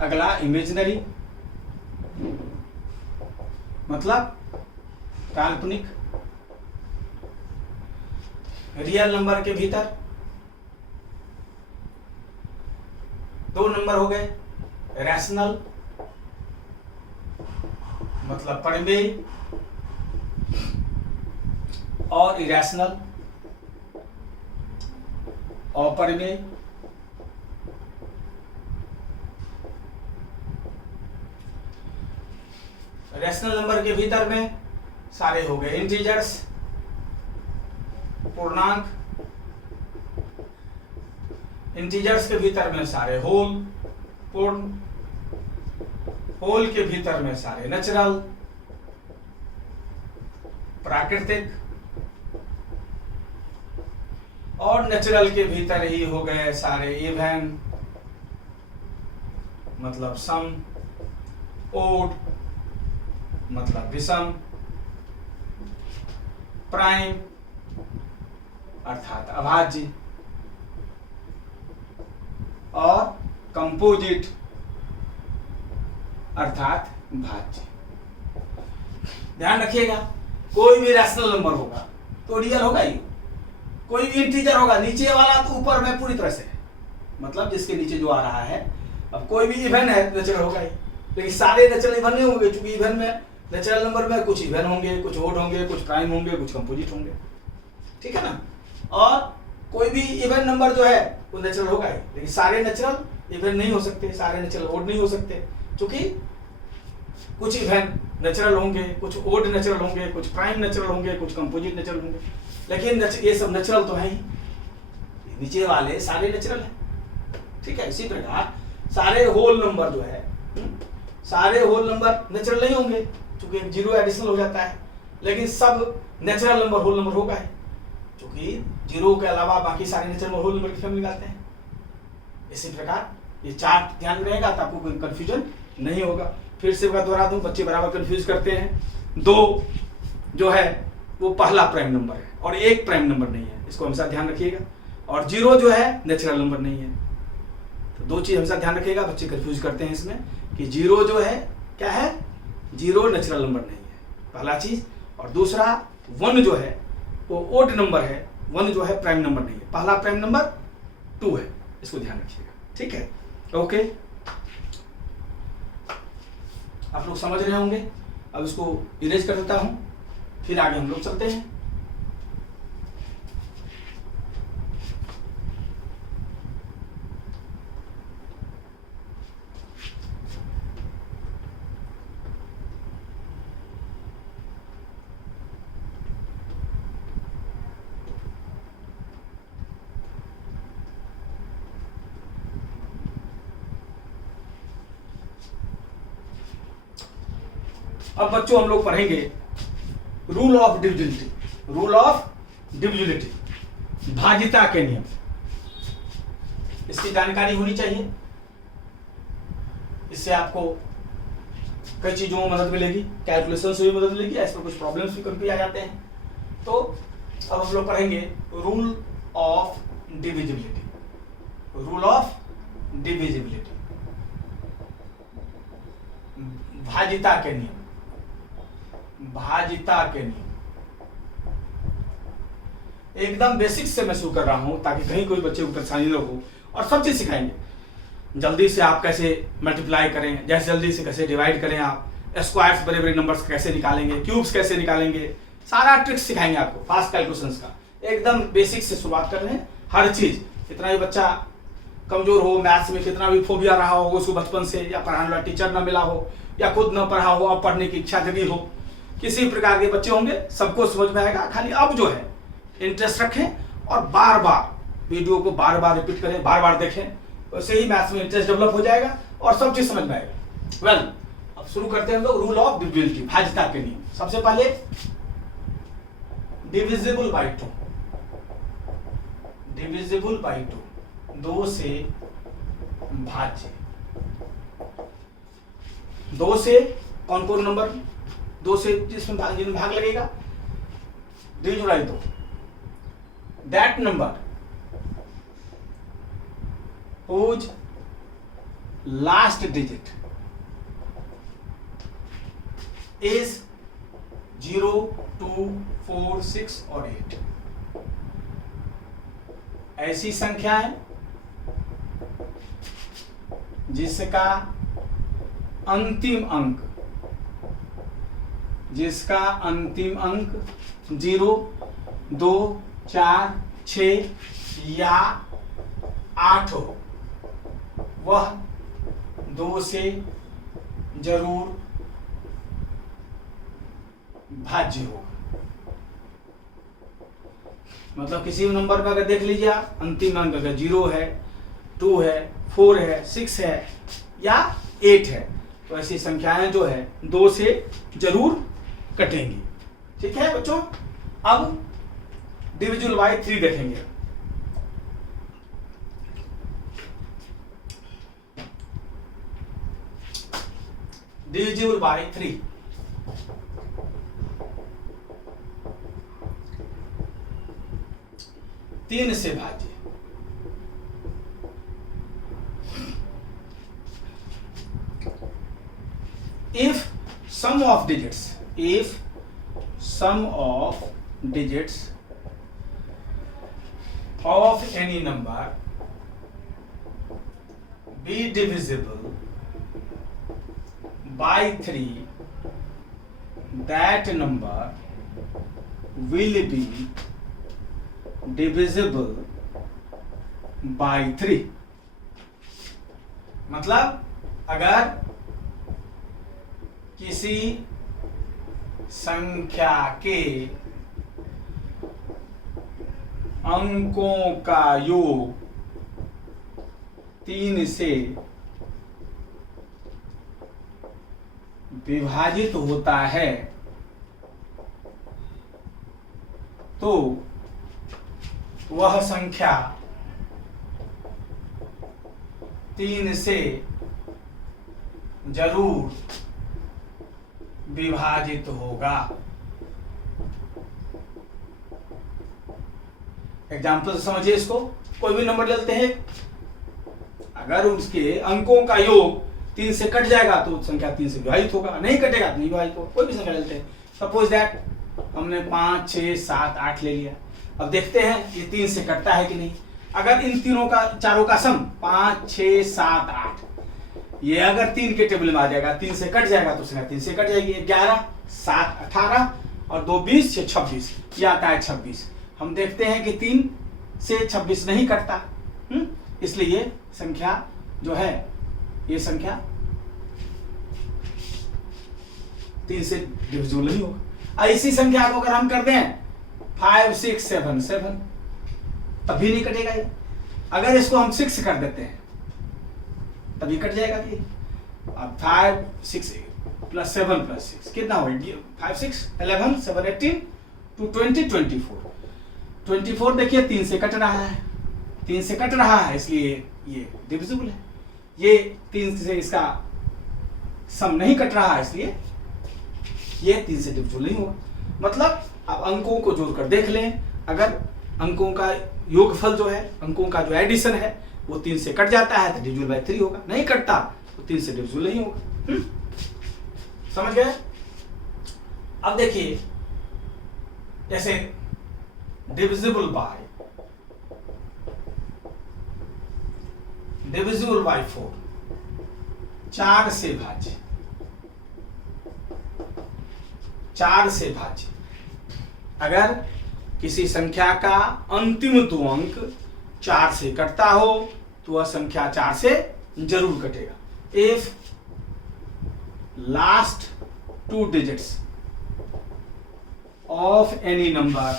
अगला इमेजिनरी मतलब काल्पनिक। रियल नंबर के भीतर दो नंबर हो गए, रैशनल मतलब परिमेय और इरेशनल अपरिमेय। रैशनल नंबर के भीतर में सारे हो गए इंटीजर्स, पूर्णांक। इंटीजर्स के भीतर में सारे होल, पूर्ण। होल के भीतर में सारे नेचुरल, प्राकृतिक, और नेचुरल के भीतर ही हो गए सारे इवन मतलब सम, ओड मतलब विषम, प्राइम अर्थात अभाज्य, और कंपोजिट अर्थात भाज्य। ध्यान रखिएगा, कोई भी रैशनल नंबर होगा तो रियल होगा ही, कोई भी इंटीजर होगा, नीचे वाला तो ऊपर में पूरी तरह से मतलब जिसके नीचे जो आ रहा है। अब कोई भी इवन है नेचुरल होगा ही, लेकिन सारे नेचुरल इवन नहीं होंगे, क्योंकि इवन में नेचुरल नंबर में कुछ इवन होंगे, कुछ ओड होंगे, कुछ प्राइम होंगे, कुछ कंपोजिट होंगे, ठीक है ना। और कोई भी इवन नंबर जो है वो नेचुरल होगा ही, लेकिन सारे नेचुरल इवन नहीं हो सकते, सारे नेचुरल ओड नहीं हो सकते, क्योंकि कुछ इवन नेचुरल होंगे, कुछ ओड नेचुरल होंगे, कुछ प्राइम नेचुरल होंगे, कुछ कंपोजिट नेचुरल होंगे, लेकिन ये सब नेचुरल तो है ही, नीचे वाले सारे नेचुरल है, ठीक है। इसी प्रकार सारे होल नंबर जो है, सारे होल नंबर नेचुरल नहीं होंगे, क्योंकि जीरो एडिशनल हो जाता है, लेकिन सब नेचुरल नंबर होल नंबर होगा है, क्योंकि जीरो के अलावा बाकी सारे नेचुरल होल नंबर की फैमिली आते हैं। इसी प्रकार ये चार्ट ध्यान में रहेगा तो आपको कोई कंफ्यूजन नहीं होगा। फिर से मैं दोहरा दूं, बच्चे बराबर कंफ्यूज करते हैं। दो जो है वो पहला प्राइम नंबर है और एक प्राइम नंबर नहीं है, इसको हमेशा ध्यान रखिएगा। और जीरो जो है नेचुरल नंबर नहीं है, तो दो चीज हमेशा ध्यान रखिएगा। बच्चे कंफ्यूज करते हैं इसमें कि जीरो जो है क्या है, जीरो नेचुरल नंबर नहीं है, पहला चीज। और दूसरा वन जो है वो ओड नंबर है, वन जो है प्राइम नंबर नहीं है, पहला प्राइम नंबर 2 है, इसको ध्यान रखिएगा, ठीक है। ओके, आप लोग समझ रहे होंगे। अब इसको इरेज कर देता हूं, फिर आगे हम लोग चलते हैं। अब बच्चों हम लोग पढ़ेंगे rule of divisibility. Rule of divisibility, भाज्यता के नियम, इसकी जानकारी होनी चाहिए। इससे आपको कई चीजों में मदद मिलेगी, कैलकुलेशन से भी मदद मिलेगी, ऐसे पर कुछ प्रॉब्लम्स भी कभी आ जाते हैं। तो अब हम लोग पढ़ेंगे rule of divisibility. Rule of divisibility, भाज्यता के नियम। भाज्यता के नियम एकदम बेसिक से मैं शुरू कर रहा हूं ताकि कहीं कोई बच्चे को परेशानी न हो, और सब चीज सिखाएंगे। जल्दी से आप कैसे मल्टीप्लाई करें, जैसे जल्दी से कैसे डिवाइड करें, आप स्क्वायर्स बड़े बड़े नंबर्स कैसे निकालेंगे, क्यूब्स कैसे निकालेंगे, सारा ट्रिक्स सिखाएंगे आपको फास्ट कैलकुलेशंस का। एकदम बेसिक से शुरुआत कर रहे हैं। हर चीज, कितना भी बच्चा कमजोर हो मैथ्स में, कितना भी फोबिया रहा हो उसको बचपन से, या पढ़ाने वाला टीचर ना मिला हो, या खुद न पढ़ा हो, अब पढ़ने की इच्छा जगी हो, किसी प्रकार के बच्चे होंगे, सबको समझ में आएगा। खाली अब जो है इंटरेस्ट रखें और बार बार वीडियो को बार बार रिपीट करें, बार बार देखें, वैसे ही मैथ्स में इंटरेस्ट डेवलप हो जाएगा और सब चीज समझ में आएगा। वेल, अब शुरू करते हैं हम लोग रूल ऑफ डिविजिबिलिटी, भाज्यता के नियम। सबसे पहले डिविजिबल बाय 2, डिविजिबल बाय 2, 2 से भाज्य। 2 से कौन कौन नंबर 2 से जिसमें भाग लगेगा, divisible by 2, that number whose last digit is 0, 2, 4, 6 और 8। ऐसी संख्याएं जिसका अंतिम अंक 0, 2, 4, 6 या 8 हो, वह 2 से जरूर भाज्य होगा। मतलब किसी भी नंबर पर अगर देख लीजिए आप, अंतिम अंक अगर 0 है, 2 है, 4 है, 6 है या 8 है, तो ऐसी संख्याएं जो है 2 से जरूर कटेंगी। ठीक है बच्चों, अब डिविजिबल बाय 3 देखेंगे। डिविजिबल बाय 3, तीन से भाज्य। If sum of digits of any number be divisible by 3, that number will be divisible by 3। मतलब अगर किसी संख्या के अंकों का योग 3 से विभाजित होता है तो वह संख्या 3 से जरूर विभाजित होगा। एग्जाम्पल से समझिए इसको। कोई भी नंबर लेते हैं, अगर उसके अंकों का योग 3 से कट जाएगा तो संख्या 3 से विभाजित होगा, नहीं कटेगा तो नहीं विभाजित होगा। कोई भी संख्या लेते हैं, सपोज दैट हमने 5, 6, 7, 8 ले लिया। अब देखते हैं ये 3 से कटता है कि नहीं। अगर इन चारों का सम 5, 6, 7, 8, ये अगर 3 के टेबल में आ जाएगा, 3 से कट जाएगा तो संख्या 3 से कट जाएगी। 11, 7, 18 और 2, 20, 6, 26, ये आता है 26। हम देखते हैं कि 3 से 26 नहीं कटता, इसलिए ये संख्या जो है, ये संख्या 3 से डिविजिबल नहीं होगा। इसी संख्या को अगर हम कर दें 5, 6, 7, 7, तभी नहीं कटेगा ये। अगर इसको हम 6 कर देते हैं तभी कट जाएगा ये। अब 5, 6 प्लस 7 प्लस 6 कितना हो गया? 5, 6, 11, 7, 18 to 20, 24। 24 देखिए 3 से कट रहा है, 3 से कट रहा है, इसलिए ये डिविजिबल है। ये 3 से इसका सम नहीं कट रहा है, इसलिए ये 3 से डिविजिबल नहीं होगा। मतलब अब अंकों को जोड़कर देख लें, अगर अंकों का योगफल जो है, अंकों का जो एडिशन है वो 3 से कट जाता है तो डिविजिबल बाय 3 होगा, नहीं कटता तो 3 से डिविजिबल नहीं होगा। समझ गए? अब देखिए जैसे डिविजिबल बाय 4, 4 से भाज्य, 4 से भाज्य। अगर किसी संख्या का अंतिम 2 अंक 4 से कटता हो तो वह संख्या 4 से जरूर कटेगा। If last 2 digits of any number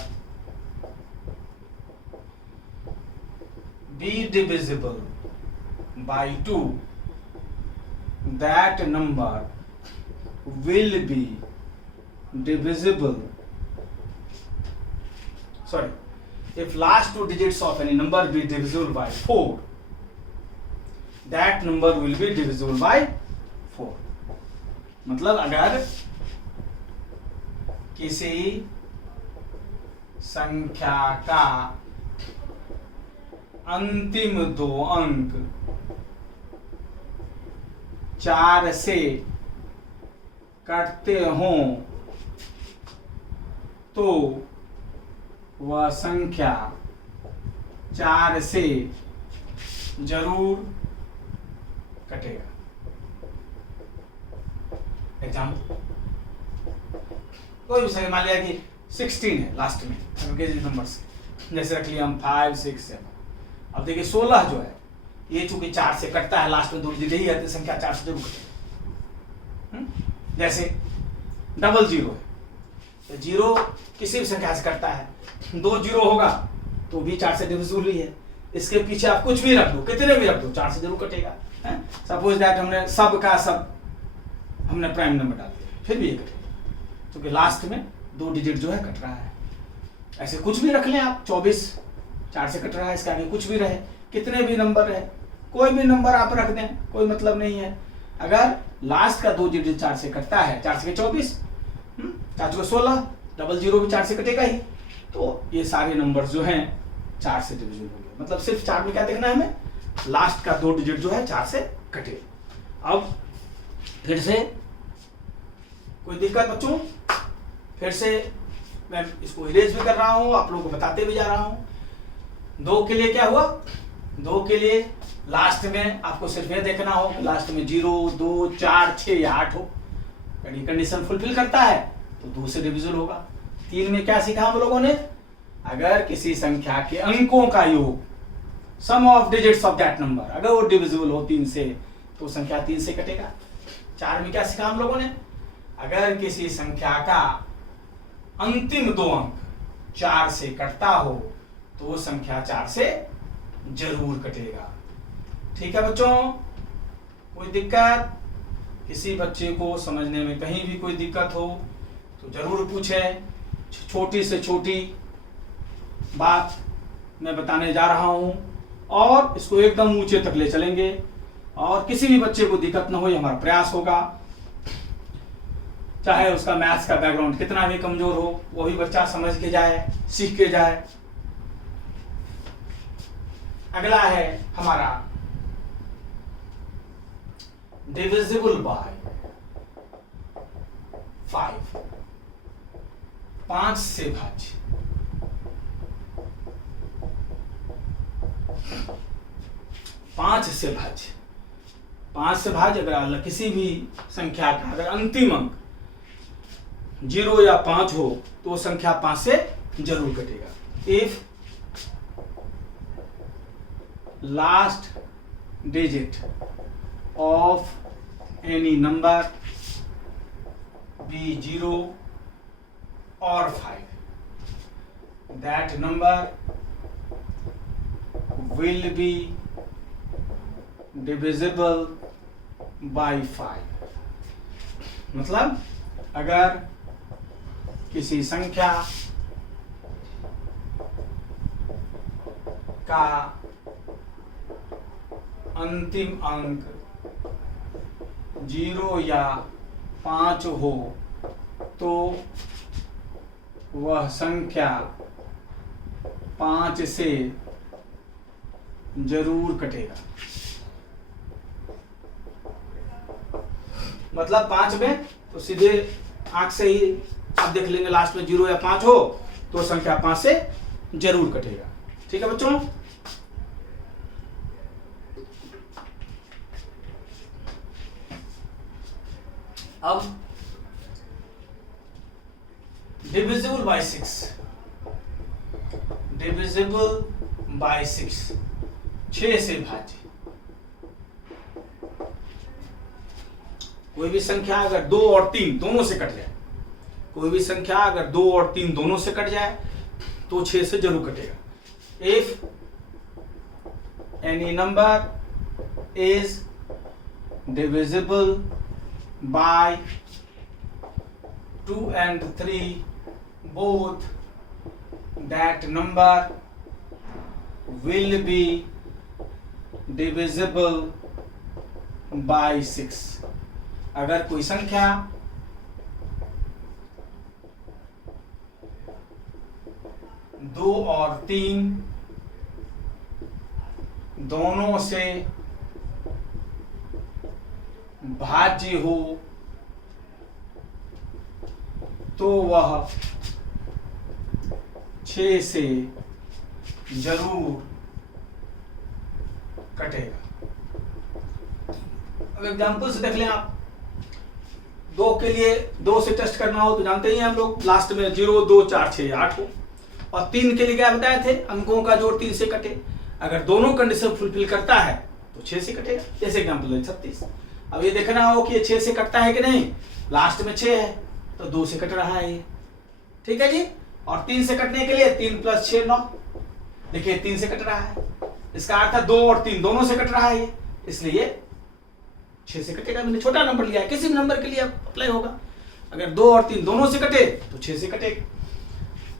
be divisible by 2, that number will be divisible. If last 2 digits of any number be divisible by 4, that number will be divisible by 4। मतलब अगर किसी संख्या का अंतिम दो अंक 4 से कटते हों तो वह संख्या 4 से जरूर कटेगा। एग्जाम्पल, कोई भी संख्या मान लिया कि 16 है लास्ट में नंबर से, जैसे रख लिया हम 5, 6, 7। अब देखिए 16 जो है ये चूंकि 4 से कटता है, लास्ट में 2 डिजिट ही है तो संख्या 4 से जरूर कटेगा। जैसे 00 है तो 0 किसी भी संख्या से कटता है, 2 0 होगा तो भी 4 से डिविजिबल ही है। इसके पीछे आप कुछ भी रख दो, कितने भी रख दो, 4 से जरूर कटेगा। सपोज दैट हमने सब का सब हमने प्राइम नंबर डाल दिया, फिर भी ये कटेगा क्योंकि लास्ट में 2 डिजिट जो है कट रहा है। ऐसे कुछ भी रख लें आप, 24 4 से कट रहा है, इसके आगे कुछ भी रहे, कितने भी नंबर रहे, कोई भी नंबर आप रख दें, कोई मतलब नहीं है। अगर लास्ट का 2 डिजिट 4 से कटता है, 4 से 24, 4 से 16, 00 भी 4 से कटेगा ही, तो ये सारे नंबर जो हैं 4 से डिविजिबल हो गए। मतलब सिर्फ 4 में क्या देखना है हमें, लास्ट का 2 डिजिट जो है 4 से कटे। अब फिर से कोई दिक्कत बच्चों, फिर से मैं इसको इरेज भी कर रहा हूं, आप लोगों को बताते भी जा रहा हूं। 2 के लिए क्या हुआ, 2 के लिए लास्ट में आपको सिर्फ ये देखना हो कि लास्ट में 0, 2, 4, 6 या 8 हो, यदि कंडीशन फुलफिल करता है तो 2 से डिविजिबल होगा। 3 में क्या सीखा हम लोगों ने, अगर किसी संख्या के अंकों का योग, sum of digits of that number, अगर वो डिविजिबल हो 3 से तो संख्या 3 से कटेगा। 4 में क्या सीखा हम लोगों ने, अगर किसी संख्या का अंतिम 2 अंक 4 से कटता हो तो वो संख्या 4 से जरूर कटेगा। ठीक है बच्चों, कोई दिक्कत, किसी बच्चे को समझने में कहीं भी कोई दिक्कत हो तो जरूर पूछें। छोटी से छोटी बात मैं बताने जा रहा हूं और इसको एकदम ऊंचे तक ले चलेंगे और किसी भी बच्चे को दिक्कत ना हो, ये हमारा प्रयास होगा। चाहे उसका मैथ्स का बैकग्राउंड कितना भी कमजोर हो, वो भी बच्चा समझ के जाए, सीख के जाए। अगला है हमारा डिविजिबल बाय 5, 5 से भाज्य। 5 से भाज्य, 5 से भाज्य अगर किसी भी संख्या का अगर अंतिम अंक 0 या 5 हो तो संख्या 5 से जरूर कटेगा। If last digit of any number be 0 or 5, that number will be divisible by 5। मतलब अगर किसी संख्या का अंतिम अंक 0 या 5 हो तो वह संख्या 5 से जरूर कटेगा। मतलब 5 में तो सीधे आंख से ही आप देख लेंगे, लास्ट में 0 या 5 हो तो संख्या 5 से जरूर कटेगा। ठीक है बच्चों, अब डिविजिबल बाय 6, डिविजिबल बाय 6, 6 से भाज्य। कोई भी संख्या अगर 2 और 3 दोनों से कट जाए, कोई भी संख्या अगर 2 और 3 दोनों से कट जाए तो 6 से जरूर कटेगा। If any number is divisible by 2 and 3 both, that number will be divisible by 6। अगर कोई संख्या दो और 3 दोनों से भाज्य हो तो वह 6 से जरूर कटेगा। अब एग्जाम्पल से देख लें आप। 2 के लिए 2 से टेस्ट करना हो तो जानते ही हैं हम लोग, लास्ट में 0 2 4 6 8 हो। और 3 के लिए क्या बताए थे, अंकों का जोड़ 3 से कटे। अगर दोनों कंडीशन फुलफिल करता है तो 6 से कटेगा। जैसे एग्जाम्पल 36। अब ये देखना हो कि ये 6 से कटता है कि नहीं। लास्ट में 6 है तो 2 से कट रहा है ये, ठीक है जी। और 3 से कटने के लिए 3 + 6 9। देखिए 3 से कट रहा है, इसका अर्थ है 2 और 3 दोनों से कट रहा है ये, इसलिए 6 से कटेगा। मैंने छोटा नंबर लिया है, किसी भी नंबर के लिए अप्लाई होगा। अगर 2 और 3 दोनों से कटे तो 6 से कटेगा।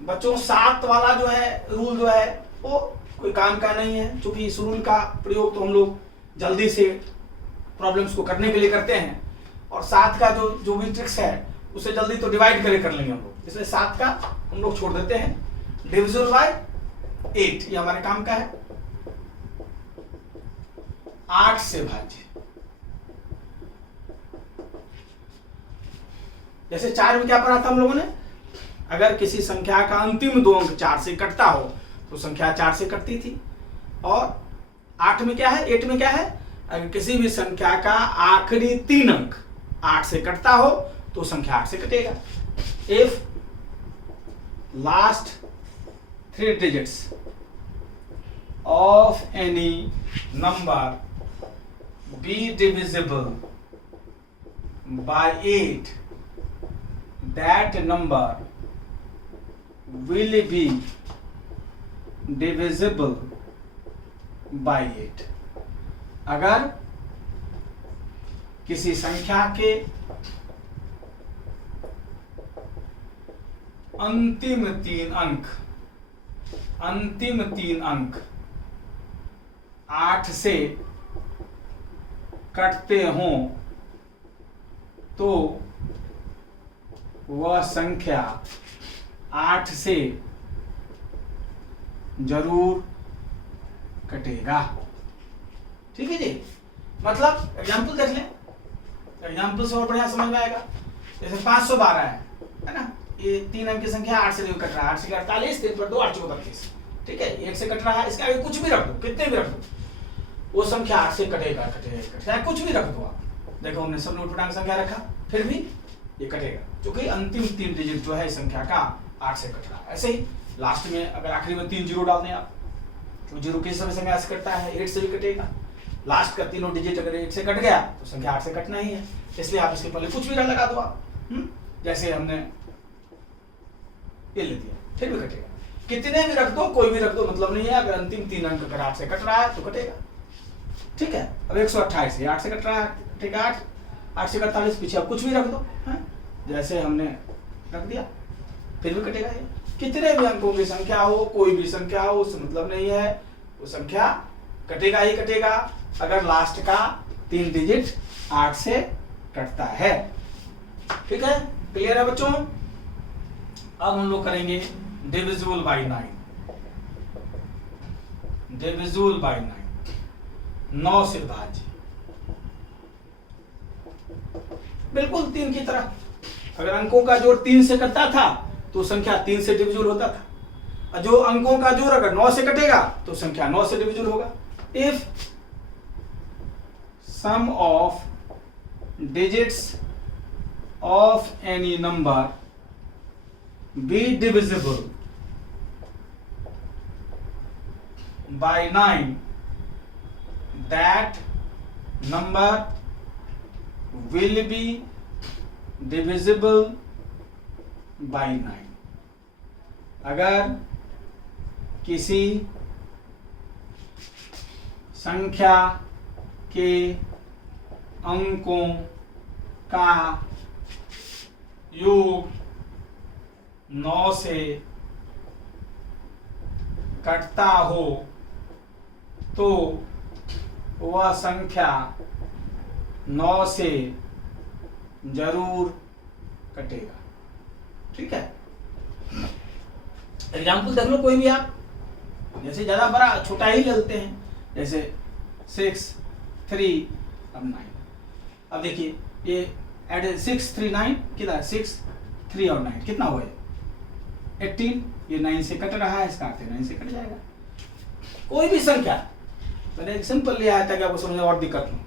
बच्चों 7 वाला जो है रूल जो है वो कोई काम का नहीं है, क्योंकि इस रूल का प्रयोग तो हम लोग जल्दी से प्रॉब्लम्स को करने के लिए करते हैं। और 7 का जो भी ट्रिक्स है उसे जल्दी तो डिवाइड कर लेंगे हम लोग, इसलिए 7 का हम लोग छोड़ देते हैं। डिविजिबल बाय 8 ये हमारे काम का है। 8 से भाज्य, जैसे 4 में क्या पढ़ा था हम लोगों ने, अगर किसी संख्या का अंतिम 2 अंक 4 से कटता हो तो संख्या 4 से कटती थी। और 8 में क्या है, 8 में क्या है, अगर किसी भी संख्या का आखिरी 3 अंक 8 से कटता हो तो संख्या 8 से कटेगा। If last 3 digits of any number be divisible by 8, that number will be divisible by 8। अगर किसी संख्या के अंतिम 3 अंक 8 से कटते हों तो वह संख्या 8 से जरूर कटेगा। ठीक है जी। मतलब एग्जाम्पल देख लें, एग्जाम्पल से और बढ़िया समझ में आएगा। जैसे 512 है ना, ये 3 अंक की संख्या 8 से नहीं कट रहा है। 8 से 48, 3 पर 2 8 32, ठीक है। 1 से कट रहा है, इसके आगे कुछ भी रख दो, कितने भी रख दो, वो संख्या 8 से कटेगा। कुछ भी रख दो आप। देखो हमने सब नोट पूर्णांक संख्या रखा, फिर भी ये कटेगा, क्योंकि अंतिम 3 डिजिट जो है इस संख्या का 8 से कट रहा है। ऐसे ही लास्ट में अगर आखिरी में 3 जीरो डाल दें आप, तो जीरो किस समय संख्या से कटता है, 8 से भी कटेगा। लास्ट का तीनों डिजिट अगर 8 से कट गया तो संख्या 8 से कटना ही है, इसलिए आप इसके पहले कुछ भी लगा दो आप। जैसे हमने ये ले दिया, फिर भी कटेगा। कितने भी रख दो, कोई भी रख दो, मतलब नहीं है। अगर अंतिम 3 अंक अगर 8 से कट रहा है तो कटेगा, ठीक है। अब 128 8 से कट रहा है, ठीक है। 8 से 48, पीछे आप कुछ भी रख दो, जैसे हमने रख दिया, फिर भी कटेगा। ये कितने भी अंकों की संख्या हो, कोई भी संख्या हो, उससे मतलब नहीं है, वो संख्या कटेगा ही कटेगा अगर लास्ट का 3 डिजिट 8 से कटता है। ठीक है, क्लियर है बच्चों। अब हम लोग करेंगे डिविजिबल बाय 9। डिविजिबल बाय 9 से भाज्य, बिल्कुल 3 की तरह। अगर अंकों का जोड़ 3 से कटता था तो संख्या 3 से डिविजिबल होता था, और जो अंकों का जोड़ अगर 9 से कटेगा तो संख्या 9 से डिविजिबल होगा। If sum of digits of any number be divisible by 9, that number will be divisible by 9। अगर किसी संख्या के अंकों का योग 9 से कटता हो तो वह संख्या 9 से जरूर कटेगा। ठीक है, एग्जाम्पल देख लो कोई भी आप, जैसे ज्यादा बड़ा छोटा ही लेते हैं, जैसे 6 3 अब 9। अब देखिए ये एड 6 3 9 कितना, 6 3 और 9 कितना हुआ, 18। ये 9 से कट रहा है, इसका अर्थ 9 से कट जाएगा। कोई भी संख्या, मैंने एक सिंपल लिया है ताकि आपको समझने और दिक्कत हो।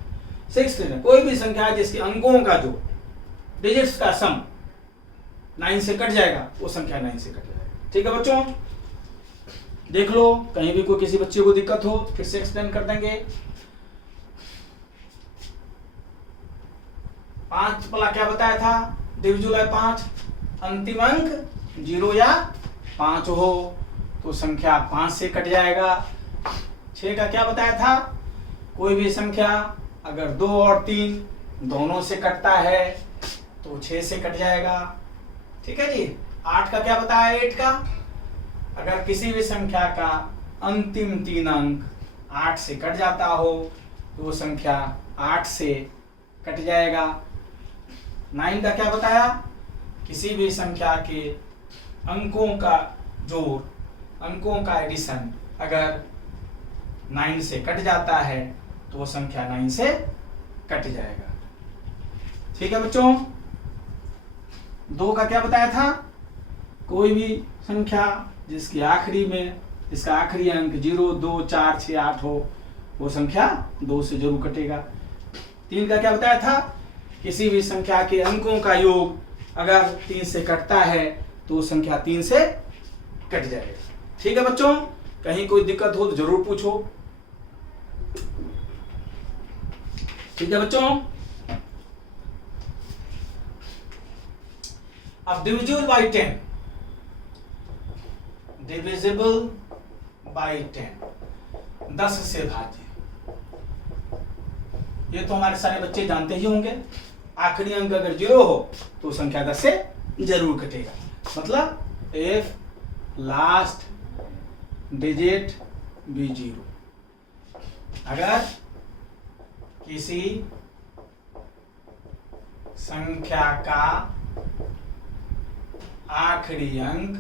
6 3 कोई भी संख्या जिसके अंकों का जो डिजिट्स का सम 9 से कट जाएगा, वो संख्या 9 से कट जाएगा। ठीक है बच्चों, देख लो, कहीं भी कोई किसी बच्चे को दिक्कत हो तो फिर से एक्सप्लेन कर देंगे। 5 वाला क्या बताया था, डिविजिबल बाय 5, अंतिम अंक 0 या 5 हो तो संख्या 5 से कट जाएगा। 6 का क्या बताया था, कोई भी संख्या अगर 2 और 3 दोनों से कटता है तो 6 से कट जाएगा। ठीक है जी। 8 का क्या बताया, 8 का अगर किसी भी संख्या का अंतिम 3 अंक 8 से कट जाता हो तो वो संख्या 8 से कट जाएगा। 9 का क्या बताया, किसी भी संख्या के अंकों का जोड़, अंकों का एडिशन अगर 9 से कट जाता है तो वो संख्या 9 से कट जाएगा। ठीक है बच्चों। 2 का क्या बताया था, कोई भी संख्या जिसकी आखिरी में, इसका आखिरी अंक 0 2 4 6 8 हो वो संख्या 2 से जरूर कटेगा। 3 का क्या बताया था, किसी भी संख्या के अंकों का योग अगर 3 से कटता है तो वो संख्या 3 से कट जाएगा। ठीक है बच्चों, कहीं कोई दिक्कत हो तो जरूर पूछो। ठीक है बच्चों। अब डिविजिबल बाय 10, डिविजिबल बाय 10, 10 से भाज्य। ये तो हमारे सारे बच्चे जानते ही होंगे, आखिरी अंक अगर 0 हो तो संख्या 10 से जरूर कटेगा। मतलब इफ लास्ट डिजिट बी 0, अगर किसी संख्या का आखिरी अंक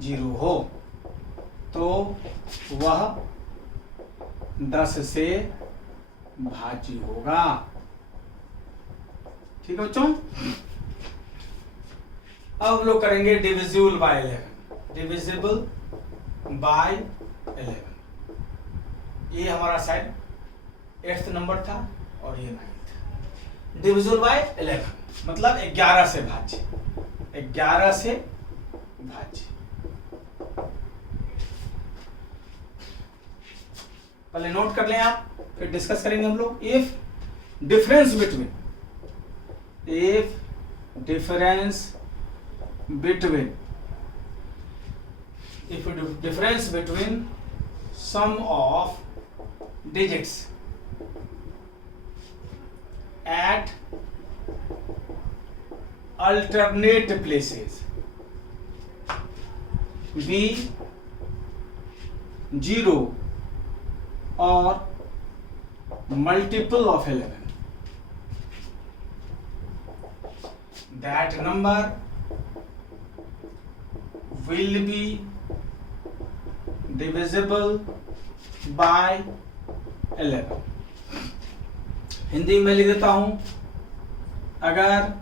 0 हो तो वह 10 से भाज्य होगा। ठीक है बच्चों। अब हम लोग करेंगे डिविजिबल बाय 11, डिविजिबल बाय 11। ये हमारा शायद 8th नंबर था और ये 9th। डिविजिबल बाय 11 मतलब 11 से भाज्य, 11 से भाज्य। पहले नोट कर लें आप, फिर डिस्कस करेंगे हम लोग। If difference between, if difference between, if difference between sum of digits at alternate places be 0 or multiple of 11, that number will be divisible by 11। Hindi में लिख देता हूं, अगर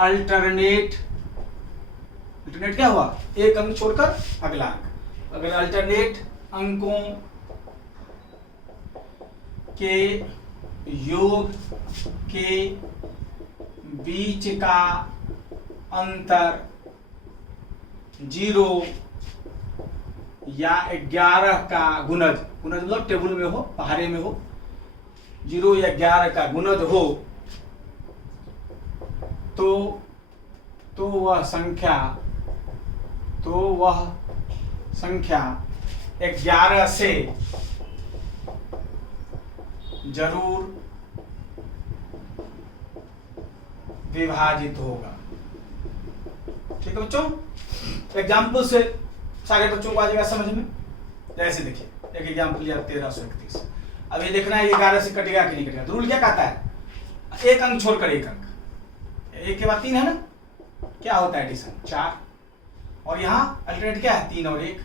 अल्टरनेट, अल्टरनेट क्या हुआ, एक अंक छोड़कर अगला अंक, अगर अल्टरनेट अंकों के योग के बीच का अंतर 0 या 11 का गुणज, गुणज मतलब टेबल में हो, पहाड़े में हो, 0 या 11 का गुणज हो तो वह संख्या 11 से जरूर विभाजित होगा। ठीक है बच्चों, एग्जाम्पल से सारे बच्चों को आ जाएगा समझ में। जैसे देखिए एक एग्जाम्पल लिया 1331। अब ये देखना है 11 से कटेगा कि नहीं कटेगा। तो रूल क्या कहता है, एक अंक छोड़कर एक अंक, एक के बाद 3 है ना, क्या होता है एडिशन 4, और यहाँ अल्टरनेट क्या है 3 और 1।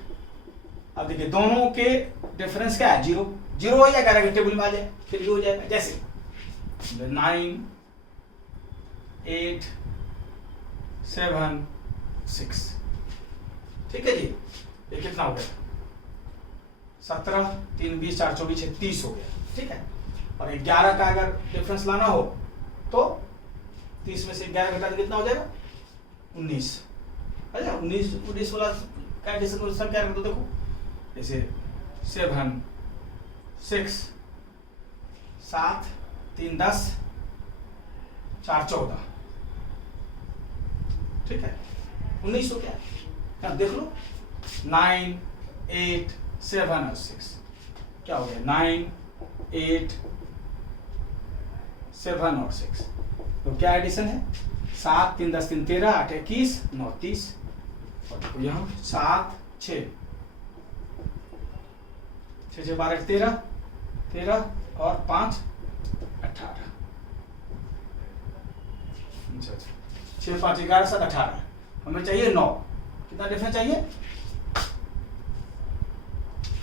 अब देखिए दोनों के डिफरेंस क्या है 0 0 हो जाएगा, अगर टेबल में आ जाए फिर भी हो जाएगा। जैसे 9 8 7 6, ठीक है जी। ये कितना हो गया 17 3 20 4 24 6 30 हो गया, ठीक है। और 11 का अगर डिफरेंस लाना हो तो 30 में से 11 घटा तो कितना हो जाएगा 19। अच्छा 19 वाला का एडिशन संख्या तो देखो, जैसे 7 6 7 3 10 4 14, ठीक है 19 हो गया। अब देख लो 9 8 7 और 6 क्या हो गया 9 8 7 और 6। तो क्या एडिशन है 7 3 10 3 13 8 21 9 30, और देखो यहाँ 7 6 6 12 13 13 और 5 18। 6 5 11 7 18, हमें चाहिए 9, कितना डिफरेंस चाहिए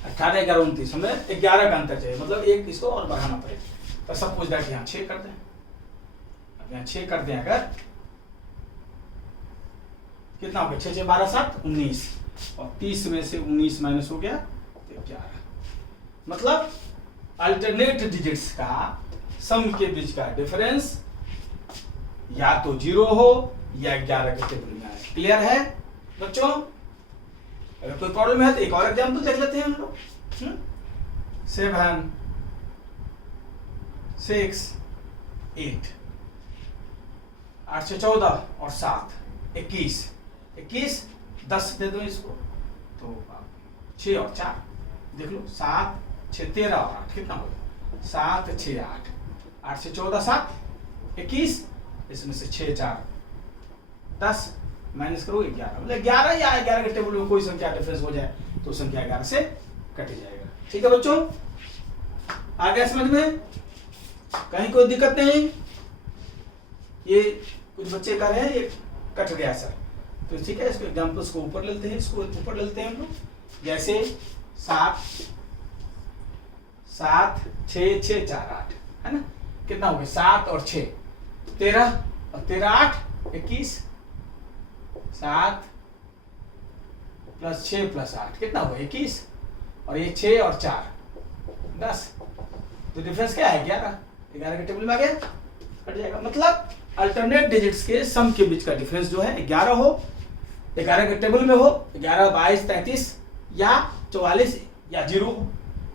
18 11 29, हमें 11 का अंतर चाहिए, मतलब एक इसको और बढ़ाना पड़ेगा। तो सब पूछ रहा है कि यहाँ 6 कर दें, अब यहाँ 6 कर दें अगर कितना हो गया 6 6 12 7 19, और 30 में से 19 माइनस हो गया तो 11। मतलब अल्टरनेट डिजिट्स का सम के बीच का डिफरेंस या तो 0 हो या 11 के टेबल में आए। क्लियर है बच्चों? अगर कोई प्रॉब्लम है तो एक और एग्जाम्पल देख लेते हैं हम लोग। 7 6 8 8 से 14 और 7 21 21 10 दे दो इसको तो 6 और 4 देख लो 7 6 13 और 8 कितना हो गया 7 6 8 8 से 14 7 21, इसमें से 6 4 10 माइनस करो 11, मतलब 11 या 11 के टेबल में कोई संख्या डिफरेंस हो जाए तो संख्या 11 से कट जाएगा। ठीक है बच्चों, आ गया समझ में? कहीं कोई दिक्कत नहीं? ये कुछ बच्चे कर रहे हैं ये कट गया सर, तो ठीक है इसको एग्जाम्पल्स को ऊपर लेते हैं, इसको ऊपर लेते हैं हम लोग। जैसे 7 7 6 6 4 8 है ना, कितना हो गया 7 और 6 13 और 13 8 21, 7 प्लस 6 प्लस 8 कितना हुआ 21, और ये 6 और 4 10, तो डिफरेंस क्या है 11, 11 के टेबल में आ गया कट जाएगा। मतलब अल्टरनेट डिजिट्स के सम के बीच का डिफरेंस जो है 11 हो, 11 के टेबल में हो 11 22 33 या 44 या 0 हो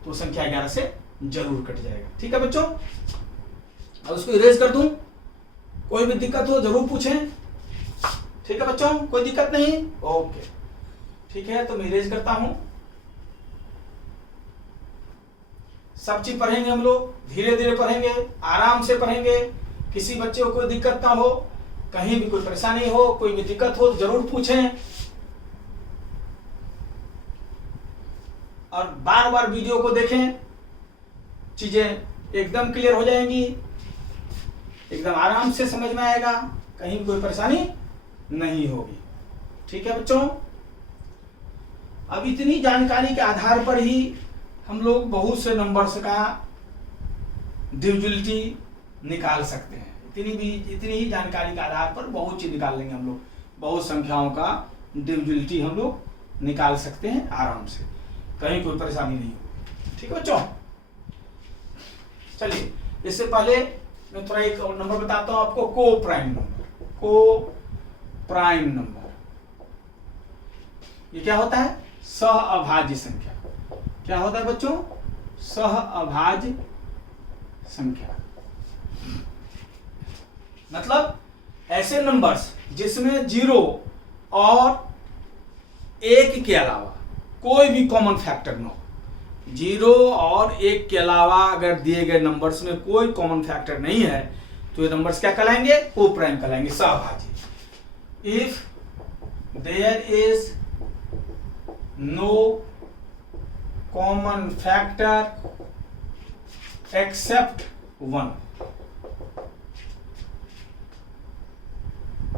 तो संख्या 11 से जरूर कट जाएगा। ठीक है बच्चों, अब उसको इरेज कर दूं, कोई भी दिक्कत हो जरूर पूछें। ठीक है बच्चों, कोई दिक्कत नहीं? ओके ठीक है, तो मैं इरेज करता हूं। सब चीज पढ़ेंगे हम लोग, धीरे धीरे पढ़ेंगे, आराम से पढ़ेंगे, किसी बच्चे को कोई दिक्कत ना हो, कहीं भी कोई परेशानी हो, कोई भी दिक्कत हो तो जरूर पूछें, और बार बार वीडियो को देखें, चीजें एकदम क्लियर हो जाएंगी, एकदम आराम से समझ में आएगा, कहीं कोई परेशानी नहीं होगी। ठीक है बच्चों, अब इतनी जानकारी के आधार पर ही हम लोग बहुत से नंबर्स का डिविजिबिलिटी निकाल सकते हैं। इतनी ही जानकारी के आधार पर बहुत चीज निकाल लेंगे हम लोग, बहुत संख्याओं का डिविजिबिलिटी हम लोग निकाल सकते हैं आराम से, कहीं कोई परेशानी नहीं होगी। ठीक है बच्चों, चलिए इससे पहले मैं थोड़ा एक और नंबर बताता हूं आपको, को प्राइम नंबर। को प्राइम नंबर ये क्या होता है? सहअभाज्य संख्या। क्या होता है बच्चों? सहअभाज्य संख्या। मतलब ऐसे नंबर्स जिसमें 0 और 1 के अलावा कोई भी कॉमन फैक्टर न हो। 0 और 1 के अलावा अगर दिए गए नंबर्स में कोई कॉमन फैक्टर नहीं है तो ये नंबर्स क्या कहलाएंगे? को प्राइम कहलाएंगे, सहअभाज्य। If there is no common factor except 1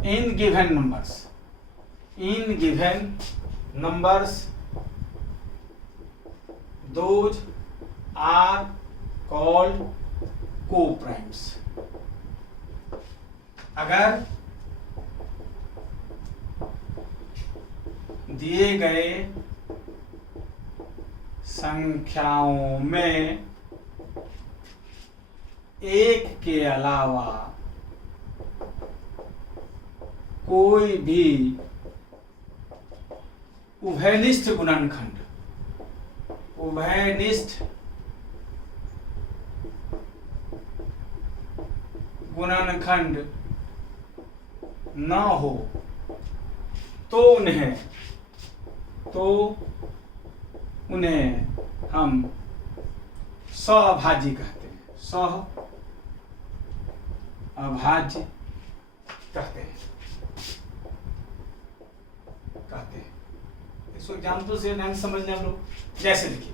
in given numbers those are called co-primes। अगर दिए गए संख्याओं में एक के अलावा कोई भी उभयनिष्ठ गुणनखंड न हो तो उन्हें हम सहअभाज्य कहते हैं। सहअभाज्य कहते हैं। इसको एग्जाम्पल से नहीं समझ लें हम लोग। जैसे देखिए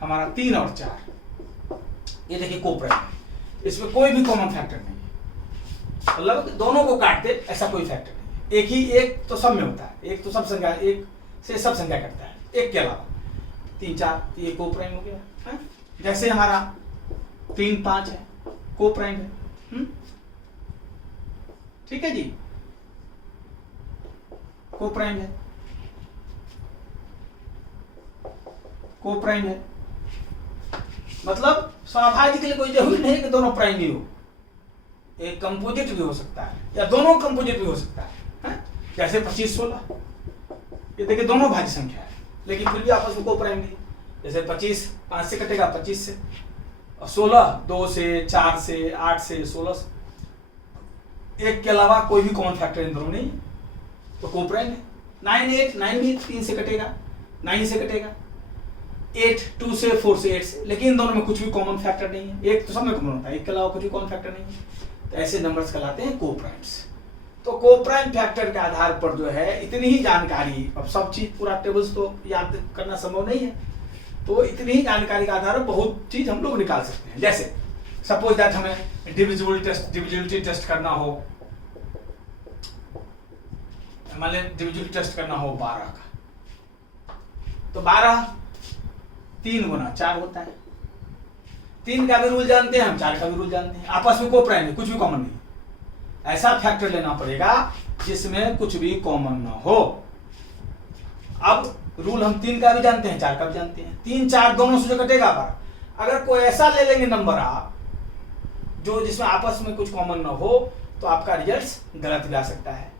हमारा 3 और 4, ये देखिए कोप्राइम है, इसमें कोई भी कॉमन फैक्टर नहीं है, मतलब दोनों को काट दे ऐसा कोई फैक्टर नहीं है। एक तो सब में होता है, एक तो सब संख्या, एक से सब संख्या करता है, एक के अलावा 3 4 ये कोप्राइम हो गया है? जैसे हमारा 3 5 है, कोप्राइम है। ठीक है जी, कोप्राइम है, कोप्राइम है। मतलब सहअभाज्य के लिए कोई जरूरी नहीं कि दोनों प्राइम ही हो, एक कंपोजिट भी हो सकता है या दोनों कंपोजिट भी हो सकता है? जैसे 25 16, ये देखिए दोनों भाज्य संख्या है लेकिन फिर भी आपस में कोप्राइम नहीं। जैसे 25 5 से कटेगा 25 से, और 16 2 से 4 से 8 से 16 से, एक के अलावा कोई भी कॉमन फैक्टर इन दोनों नहीं तो कोप्राइम है। 9 8 9 भी 3 से कटेगा, 9 से कटेगा, 8 2 से 4 से 8 से, लेकिन इन दोनों में कुछ भी कॉमन फैक्टर नहीं है। एक तो सब में कॉमन होता है, एक के अलावा कुछ भी कॉमन फैक्टर नहीं है, तो ऐसे नंबर्स कहलाते हैं कोप्राइम्स। तो कोप्राइम फैक्टर के आधार पर जो है इतनी ही जानकारी, अब सब चीज पूरा टेबल्स तो याद करना संभव नहीं है, तो इतनी ही जानकारी के आधार पर बहुत चीज हम लोग निकाल सकते हैं। जैसे सपोज दैट हमें डिविजिबिलिटी टेस्ट करना हो, मान लें डिविजिबिलिटी टेस्ट करना हो 12 का, तो 12 3 गुना 4 होता है। 3 का भी रूल जानते हैं हम, 4 का भी रूल जानते हैं, आपस में कोप्राइम है, कुछ भी कॉमन नहीं। ऐसा फैक्टर लेना पड़ेगा जिसमें कुछ भी कॉमन ना हो। अब रूल हम 3 का भी जानते हैं, 4 का भी जानते हैं, 3 4 दोनों से जो कटेगा बार, अगर कोई ऐसा ले लेंगे नंबर आप जो जिसमें आपस में कुछ कॉमन ना हो तो आपका रिजल्ट गलत भी आ सकता है।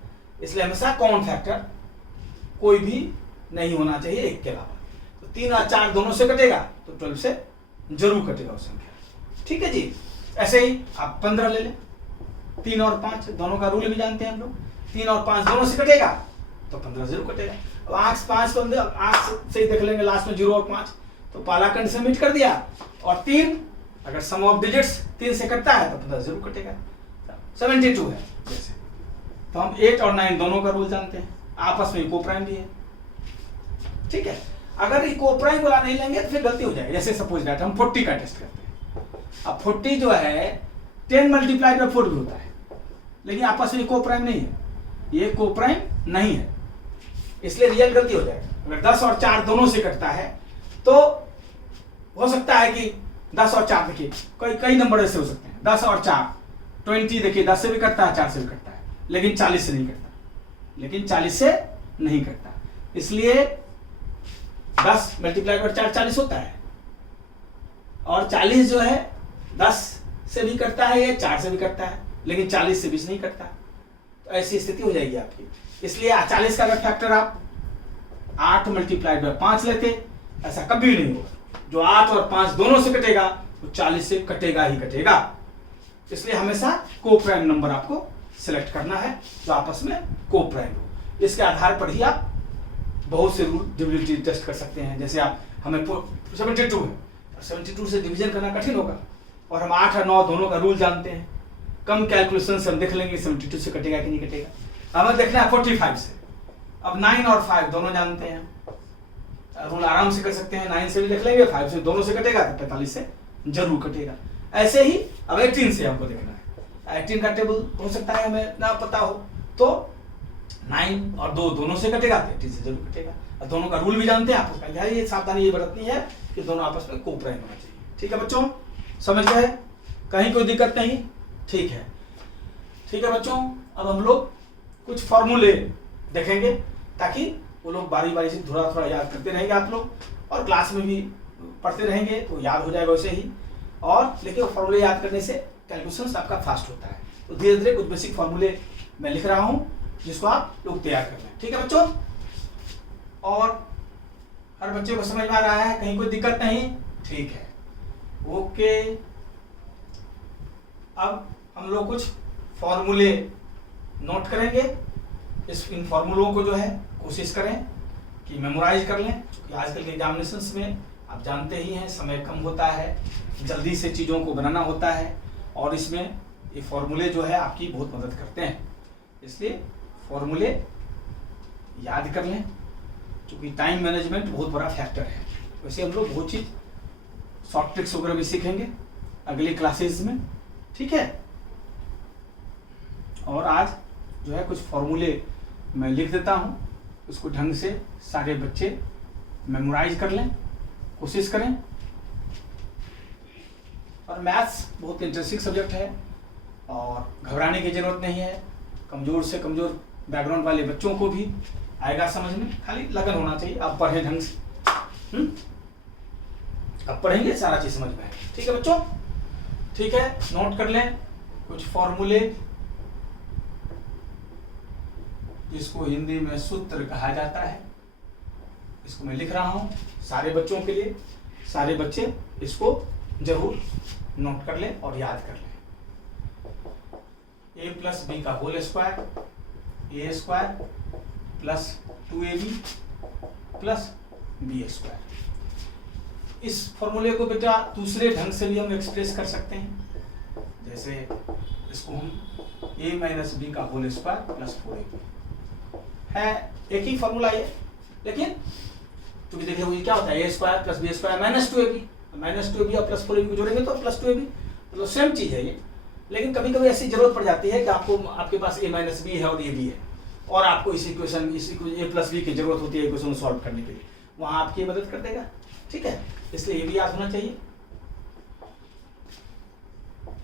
इसलिए हमेशा कॉमन फैक्टर कोई भी नहीं होना चाहिए एक के अलावा। तो 3 और 4 दोनों से कटेगा तो 12 से जरूर कटेगा वो संख्या। ठीक है जी। ऐसे ही आप 15 ले लें, 3 और 5 दोनों का रूल भी जानते हैं हम लोग, 3 और 5 दोनों से कटेगा तो 15 जरूर कटेगा। अब आंख 5 को आंख से ही देख लेंगे, लास्ट में 0 और 5 तो पहला कंडीशन मीट कर दिया, और 3 अगर सम ऑफ डिजिट्स 3 से कटता है तो 15 जरूर कटेगा। 72 है जैसे, तो हम 8 और 9 दोनों का रूल जानते हैं, आपस में कोप्राइम भी है। ठीक है, अगर ये कोप्राइम वाला नहीं लेंगे तो फिर गलती हो जाएगी। जैसे सपोज दैट हम 40 का टेस्ट करते हैं, अब 40 जो है 10 मल्टीप्लाइड बाय 4 भी होता है, लेकिन आपस में कोप्राइम नहीं है, ये कोप्राइम नहीं है, इसलिए रियल गलती हो जाएगा। अगर 10 और 4 दोनों से कटता है तो हो सकता है कि 10 और 4 देखिए कई नंबर ऐसे हो सकते हैं, 10 और 4 20 देखिए 10 से भी कटता है, 4 से भी कटता है, लेकिन 40 से नहीं कटता, इसलिए 10 मल्टीप्लाई बाय 4 40 होता है, और 40 जो है 10 से भी कटता है या 4 से भी कटता है, लेकिन 40 से 20 नहीं कटता। तो ऐसी स्थिति हो जाएगी आपकी। इसलिए 40 का अगर फैक्टर आप 8 मल्टीप्लाई बाय 5 लेते, ऐसा कभी नहीं होगा। जो 8 और 5 दोनों से कटेगा वो 40 से कटेगा ही कटेगा। इसलिए हमेशा कोप्राइम नंबर आपको सिलेक्ट करना है जो आपस में कोप्राइम हो। इसके आधार पर ही आप बहुत से रूल डिविजिबिलिटी टेस्ट कर सकते हैं। जैसे आप हमें 72 है, 72 से डिवीजन करना कठिन होगा, और हम 8 और 9 दोनों का रूल जानते हैं, कम कैलकुलेशन से हम देख लेंगे 72 से कटेगा कि नहीं कटेगा। हमें देखना है 45 से, अब 9 और 5 दोनों जानते हैं, रूल आराम से कर सकते हैं, 9 से भी देख लेंगे, 5 से दोनों से कटेगा तो 45 से जरूर कटेगा। ऐसे ही अब 18 से हमको देखना है, 18 का टेबल हो सकता है हमें ना पता हो, तो 9 और 2 दोनों से कटेगा तो 18 से जरूर कटेगा। और दोनों का रूल भी जानते हैं आपस में, ये सावधानी ये बरतनी है कि दोनों आपस में कोऑपरेट होना चाहिए। ठीक है बच्चों, समझ गए, कहीं कोई दिक्कत नहीं? ठीक है, ठीक है बच्चों। अब हम लोग कुछ फॉर्मूले देखेंगे ताकि वो लोग बारी बारी से थोड़ा थोड़ा याद करते रहेंगे आप लोग, और क्लास में भी पढ़ते रहेंगे तो याद हो जाएगा वैसे ही। और लेकिन फॉर्मूले याद करने से कैलकुलेशन आपका फास्ट होता है। तो धीरे धीरे कुछ बेसिक फॉर्मूले मैं लिख रहा हूँ जिसको आप लोग तैयार कर लें। ठीक है बच्चों, और हर बच्चे को समझ में आ रहा है, कहीं कोई दिक्कत नहीं? ठीक है, ओके। अब हम लोग कुछ फॉर्मूले नोट करेंगे। इन फॉर्मूलों को जो है कोशिश करें कि मेमोराइज कर लें, क्योंकि आजकल के एग्जामिनेशंस में आप जानते ही हैं समय कम होता है, जल्दी से चीज़ों को बनाना होता है, और इसमें ये फॉर्मूले जो है आपकी बहुत मदद करते हैं। इसलिए फॉर्मूले याद कर लें, क्योंकि टाइम मैनेजमेंट बहुत बड़ा फैक्टर है। वैसे हम लोग बहुत चीज़ शॉर्ट ट्रिक्स वगैरह भी सीखेंगे अगली क्लासेस में। ठीक है, और आज जो है कुछ फॉर्मूले मैं लिख देता हूँ, उसको ढंग से सारे बच्चे मेमोराइज कर लें, कोशिश करें। और मैथ्स बहुत इंटरेस्टिंग सब्जेक्ट है और घबराने की जरूरत नहीं है। कमज़ोर से कमज़ोर बैकग्राउंड वाले बच्चों को भी आएगा समझ में, खाली लगन होना चाहिए। आप पढ़ें ढंग से, अब पढ़ेंगे सारा चीज़ समझ में आएगा। ठीक है बच्चों, ठीक है, नोट कर लें कुछ फॉर्मूले जिसको हिंदी में सूत्र कहा जाता है। इसको मैं लिख रहा हूँ सारे बच्चों के लिए, सारे बच्चे इसको जरूर नोट कर लें और याद कर लें। a प्लस बी का whole square, A square plus 2ab plus B square. इस फॉर्मूले को बेटा दूसरे ढंग से भी हम एक्सप्रेस कर सकते हैं, जैसे इसको हम a माइनस बी का होल स्क्वायर प्लस 4ab है, एक ही फॉर्मूला है, लेकिन क्योंकि देखिए वो क्या होता है, A square plus B square minus 2ab और प्लस 4ab को जोड़ेंगे तो प्लस 2ab, मतलब सेम चीज़ है ये। लेकिन कभी कभी ऐसी जरूरत पड़ जाती है कि आपको आपके पास a माइनस बी है और ए बी है, और आपको इस इक्वेशन a प्लस बी की जरूरत होती है इक्वेशन सॉल्व करने के लिए, वहाँ आपकी मदद कर देगा। ठीक है, इसलिए ये भी याद होना चाहिए।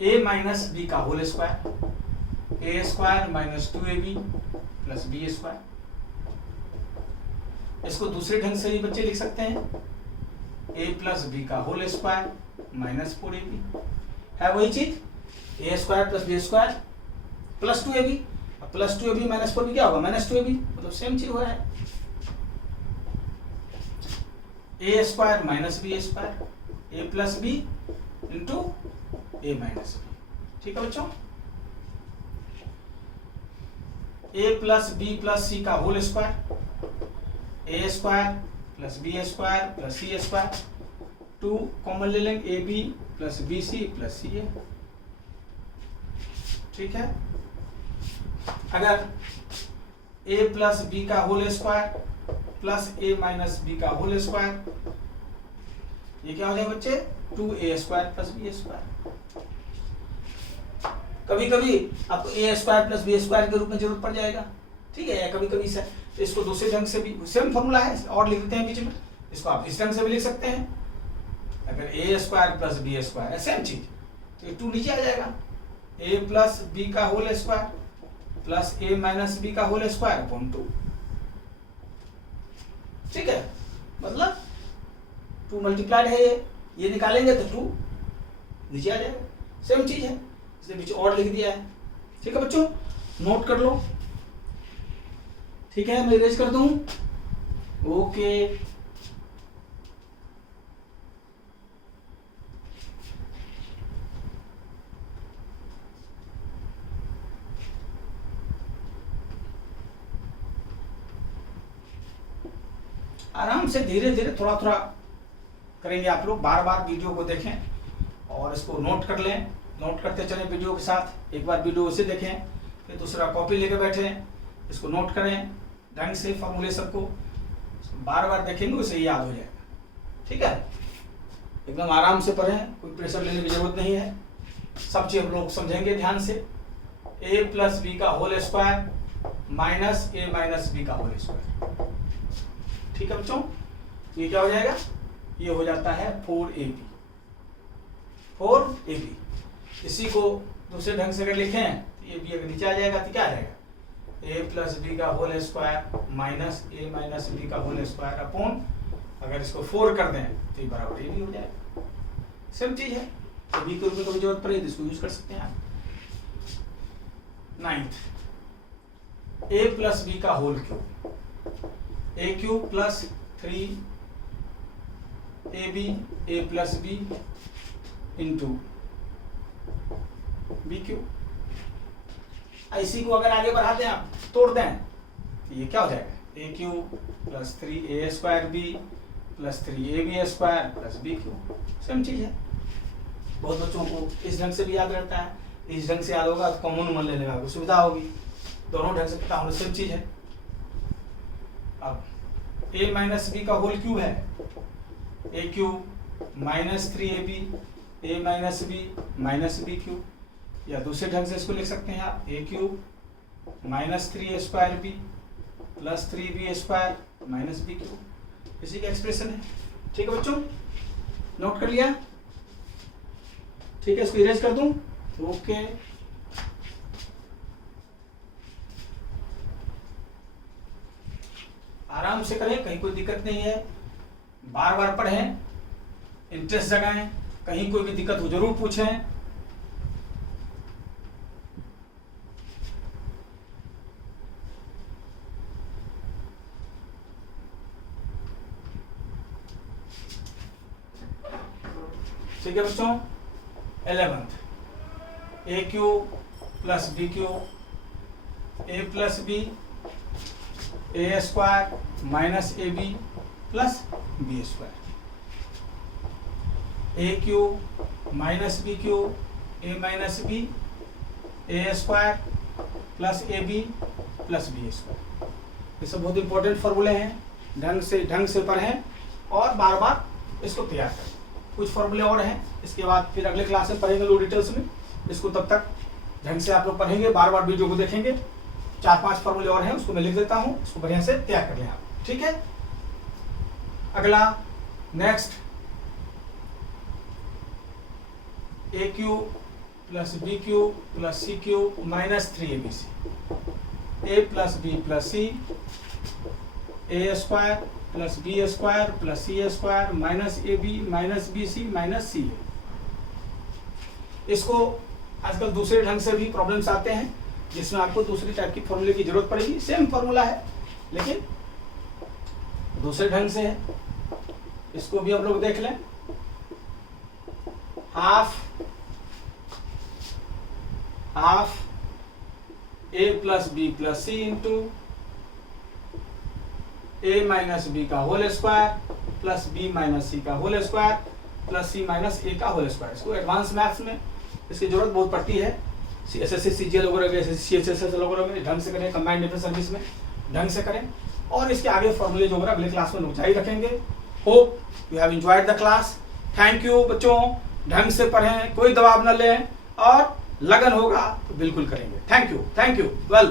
a माइनस बी का whole square, A square minus 2ab plus B square. इसको दूसरे ढंग से भी बच्चे लिख सकते हैं, a प्लस बी का होल स्क्वायर माइनस 4ab है वही चीज, A square plus B square plus 2ab, plus 2ab minus 4b क्या होगा, माइनस 2ab, मतलब सेम चीज हुआ है। A square minus B square, A plus B into A minus B. ठीक है बच्चों, A plus B plus C का whole square, A square plus B square plus C square, 2 common ले लेंगे, A B plus B C plus C A. ठीक है, अगर a प्लस बी का whole square plus a minus B का होल स्क्वायर, ये क्या हो जाएगा बच्चे, 2a square plus B square. कभी कभी आपको a square plus B square के रूप में जरूरत पड़ जाएगा। ठीक है, या कभी कभी से तो इसको दूसरे ढंग से भी सेम फॉर्मूला है और लिखते हैं बीच में, इसको आप इस ढंग से भी लिख सकते हैं। अगर a square plus B square है सेम चीज, तो ये 2 नीचे आ जाएगा, a प्लस बी का whole square plus a minus B का होल स्क्वायर अपॉन 2। ठीक है, मतलब 2 मल्टीप्लाइड है, ये निकालेंगे तो 2 नीचे आ जाएगा, सेम चीज है, इसलिए बीच और लिख दिया है। ठीक है बच्चों, नोट कर लो। ठीक है, मैं इरेज कर दूं, ओके। आराम से धीरे धीरे थोड़ा थोड़ा करेंगे आप लोग, बार बार वीडियो को देखें और इसको नोट कर लें, नोट करते चलें वीडियो के साथ। एक बार वीडियो उसे देखें, फिर दूसरा कॉपी लेके बैठें, इसको नोट करें ढंग से, फॉर्मूले सबको बार बार देखेंगे उसे याद हो जाएगा। ठीक है, एकदम आराम से पढ़ें, कोई प्रेशर लेने की जरूरत नहीं है, सब चीज हम लोग समझेंगे ध्यान से। a प्लस बी का whole square minus a minus B का होल स्क्वायर। ठीक है बच्चों, ये क्या हो जाएगा, ये हो जाता है 4ab। 4ab इसी को दूसरे ढंग से अगर लिखें तो ये b अगर नीचे आ जाएगा तो क्या आ जाएगा, a प्लस बी का whole square minus a minus B का होल स्क्वायर अपॉन, अगर इसको 4 कर दें तो ये बराबर a भी हो जाएगा। सेम चीज है, तो b के रूप में कभी जरूरत पड़े तो इसको यूज कर सकते हैं आप। 9th a प्लस बी का whole cube, a cube plus 3ab a plus B into B cube. इसी को अगर आगे बढ़ा दें आप, तोड़ दें तो ये क्या हो जाएगा, a cube plus 3a square B plus 3ab square plus B cube. Same चीज है, बहुत बच्चों को इस ढंग से भी याद रहता है, इस ढंग से याद होगा तो कॉमन मान लेने में सुविधा होगी। दोनों ढंग से पता होना सेम चीज है। अब a माइनस बी का होल क्यूब है, a cube minus 3ab a minus B cube, या दूसरे ढंग से इसको लिख सकते हैं आप, a cube minus 3a square B plus 3b square minus B cube. इसी का एक्सप्रेशन है। ठीक है बच्चों, नोट कर लिया? ठीक है, इसको इरेज कर दूं? ओके, आराम से करें, कहीं कोई दिक्कत नहीं है, बार बार पढ़ें, इंटरेस्ट जगाएं, कहीं कोई भी दिक्कत हो जरूर पूछें। ठीक है बच्चों, 11th a cube plus B cube a plus B a square minus A B plus B square, a cube minus B cube a minus B a square plus A B plus B square. ये सब बहुत इंपॉर्टेंट फॉर्मूले हैं, ढंग से पढ़ें और बार बार इसको तैयार करें। कुछ फॉर्मूले और हैं, इसके बाद फिर अगले क्लास में पढ़ेंगे लो डिटेल्स में इसको, तब तक ढंग से आप लोग पढ़ेंगे, बार बार वीडियो को देखेंगे। 4-5 फॉर्मूले और हैं, उसको मैं लिख देता हूँ, उसको बढ़िया से तैयार कर लें आप। ठीक है, अगला next a cube plus B cube plus C cube minus 3abc a plus B plus C a square plus B square plus C square minus A B minus B C minus C. इसको आजकल दूसरे ढंग से भी प्रॉब्लम्स आते हैं जिसमें आपको दूसरी टाइप की फॉर्मूले की जरूरत पड़ेगी। सेम फॉर्मूला है लेकिन दूसरे ढंग से है, इसको भी हम लोग देख लें। Half a plus B plus C into a minus B का whole square plus b minus C का whole square plus c minus a का होल स्क्वायर। इसको एडवांस मैथ्स में इसकी जरूरत बहुत पड़ती है, SSC CGL वगैरह CHSL वगैरह में ढंग से करें, कंबाइंड डिफेंस सर्विस में ढंग से करें, और इसके आगे फॉर्मूले जो वगैरह अगले क्लास में जारी रखेंगे। Hope you have enjoyed the class. Thank you बच्चों, ढंग से पढ़ें, कोई दबाव न लें और लगन होगा तो बिल्कुल करेंगे। Thank you well.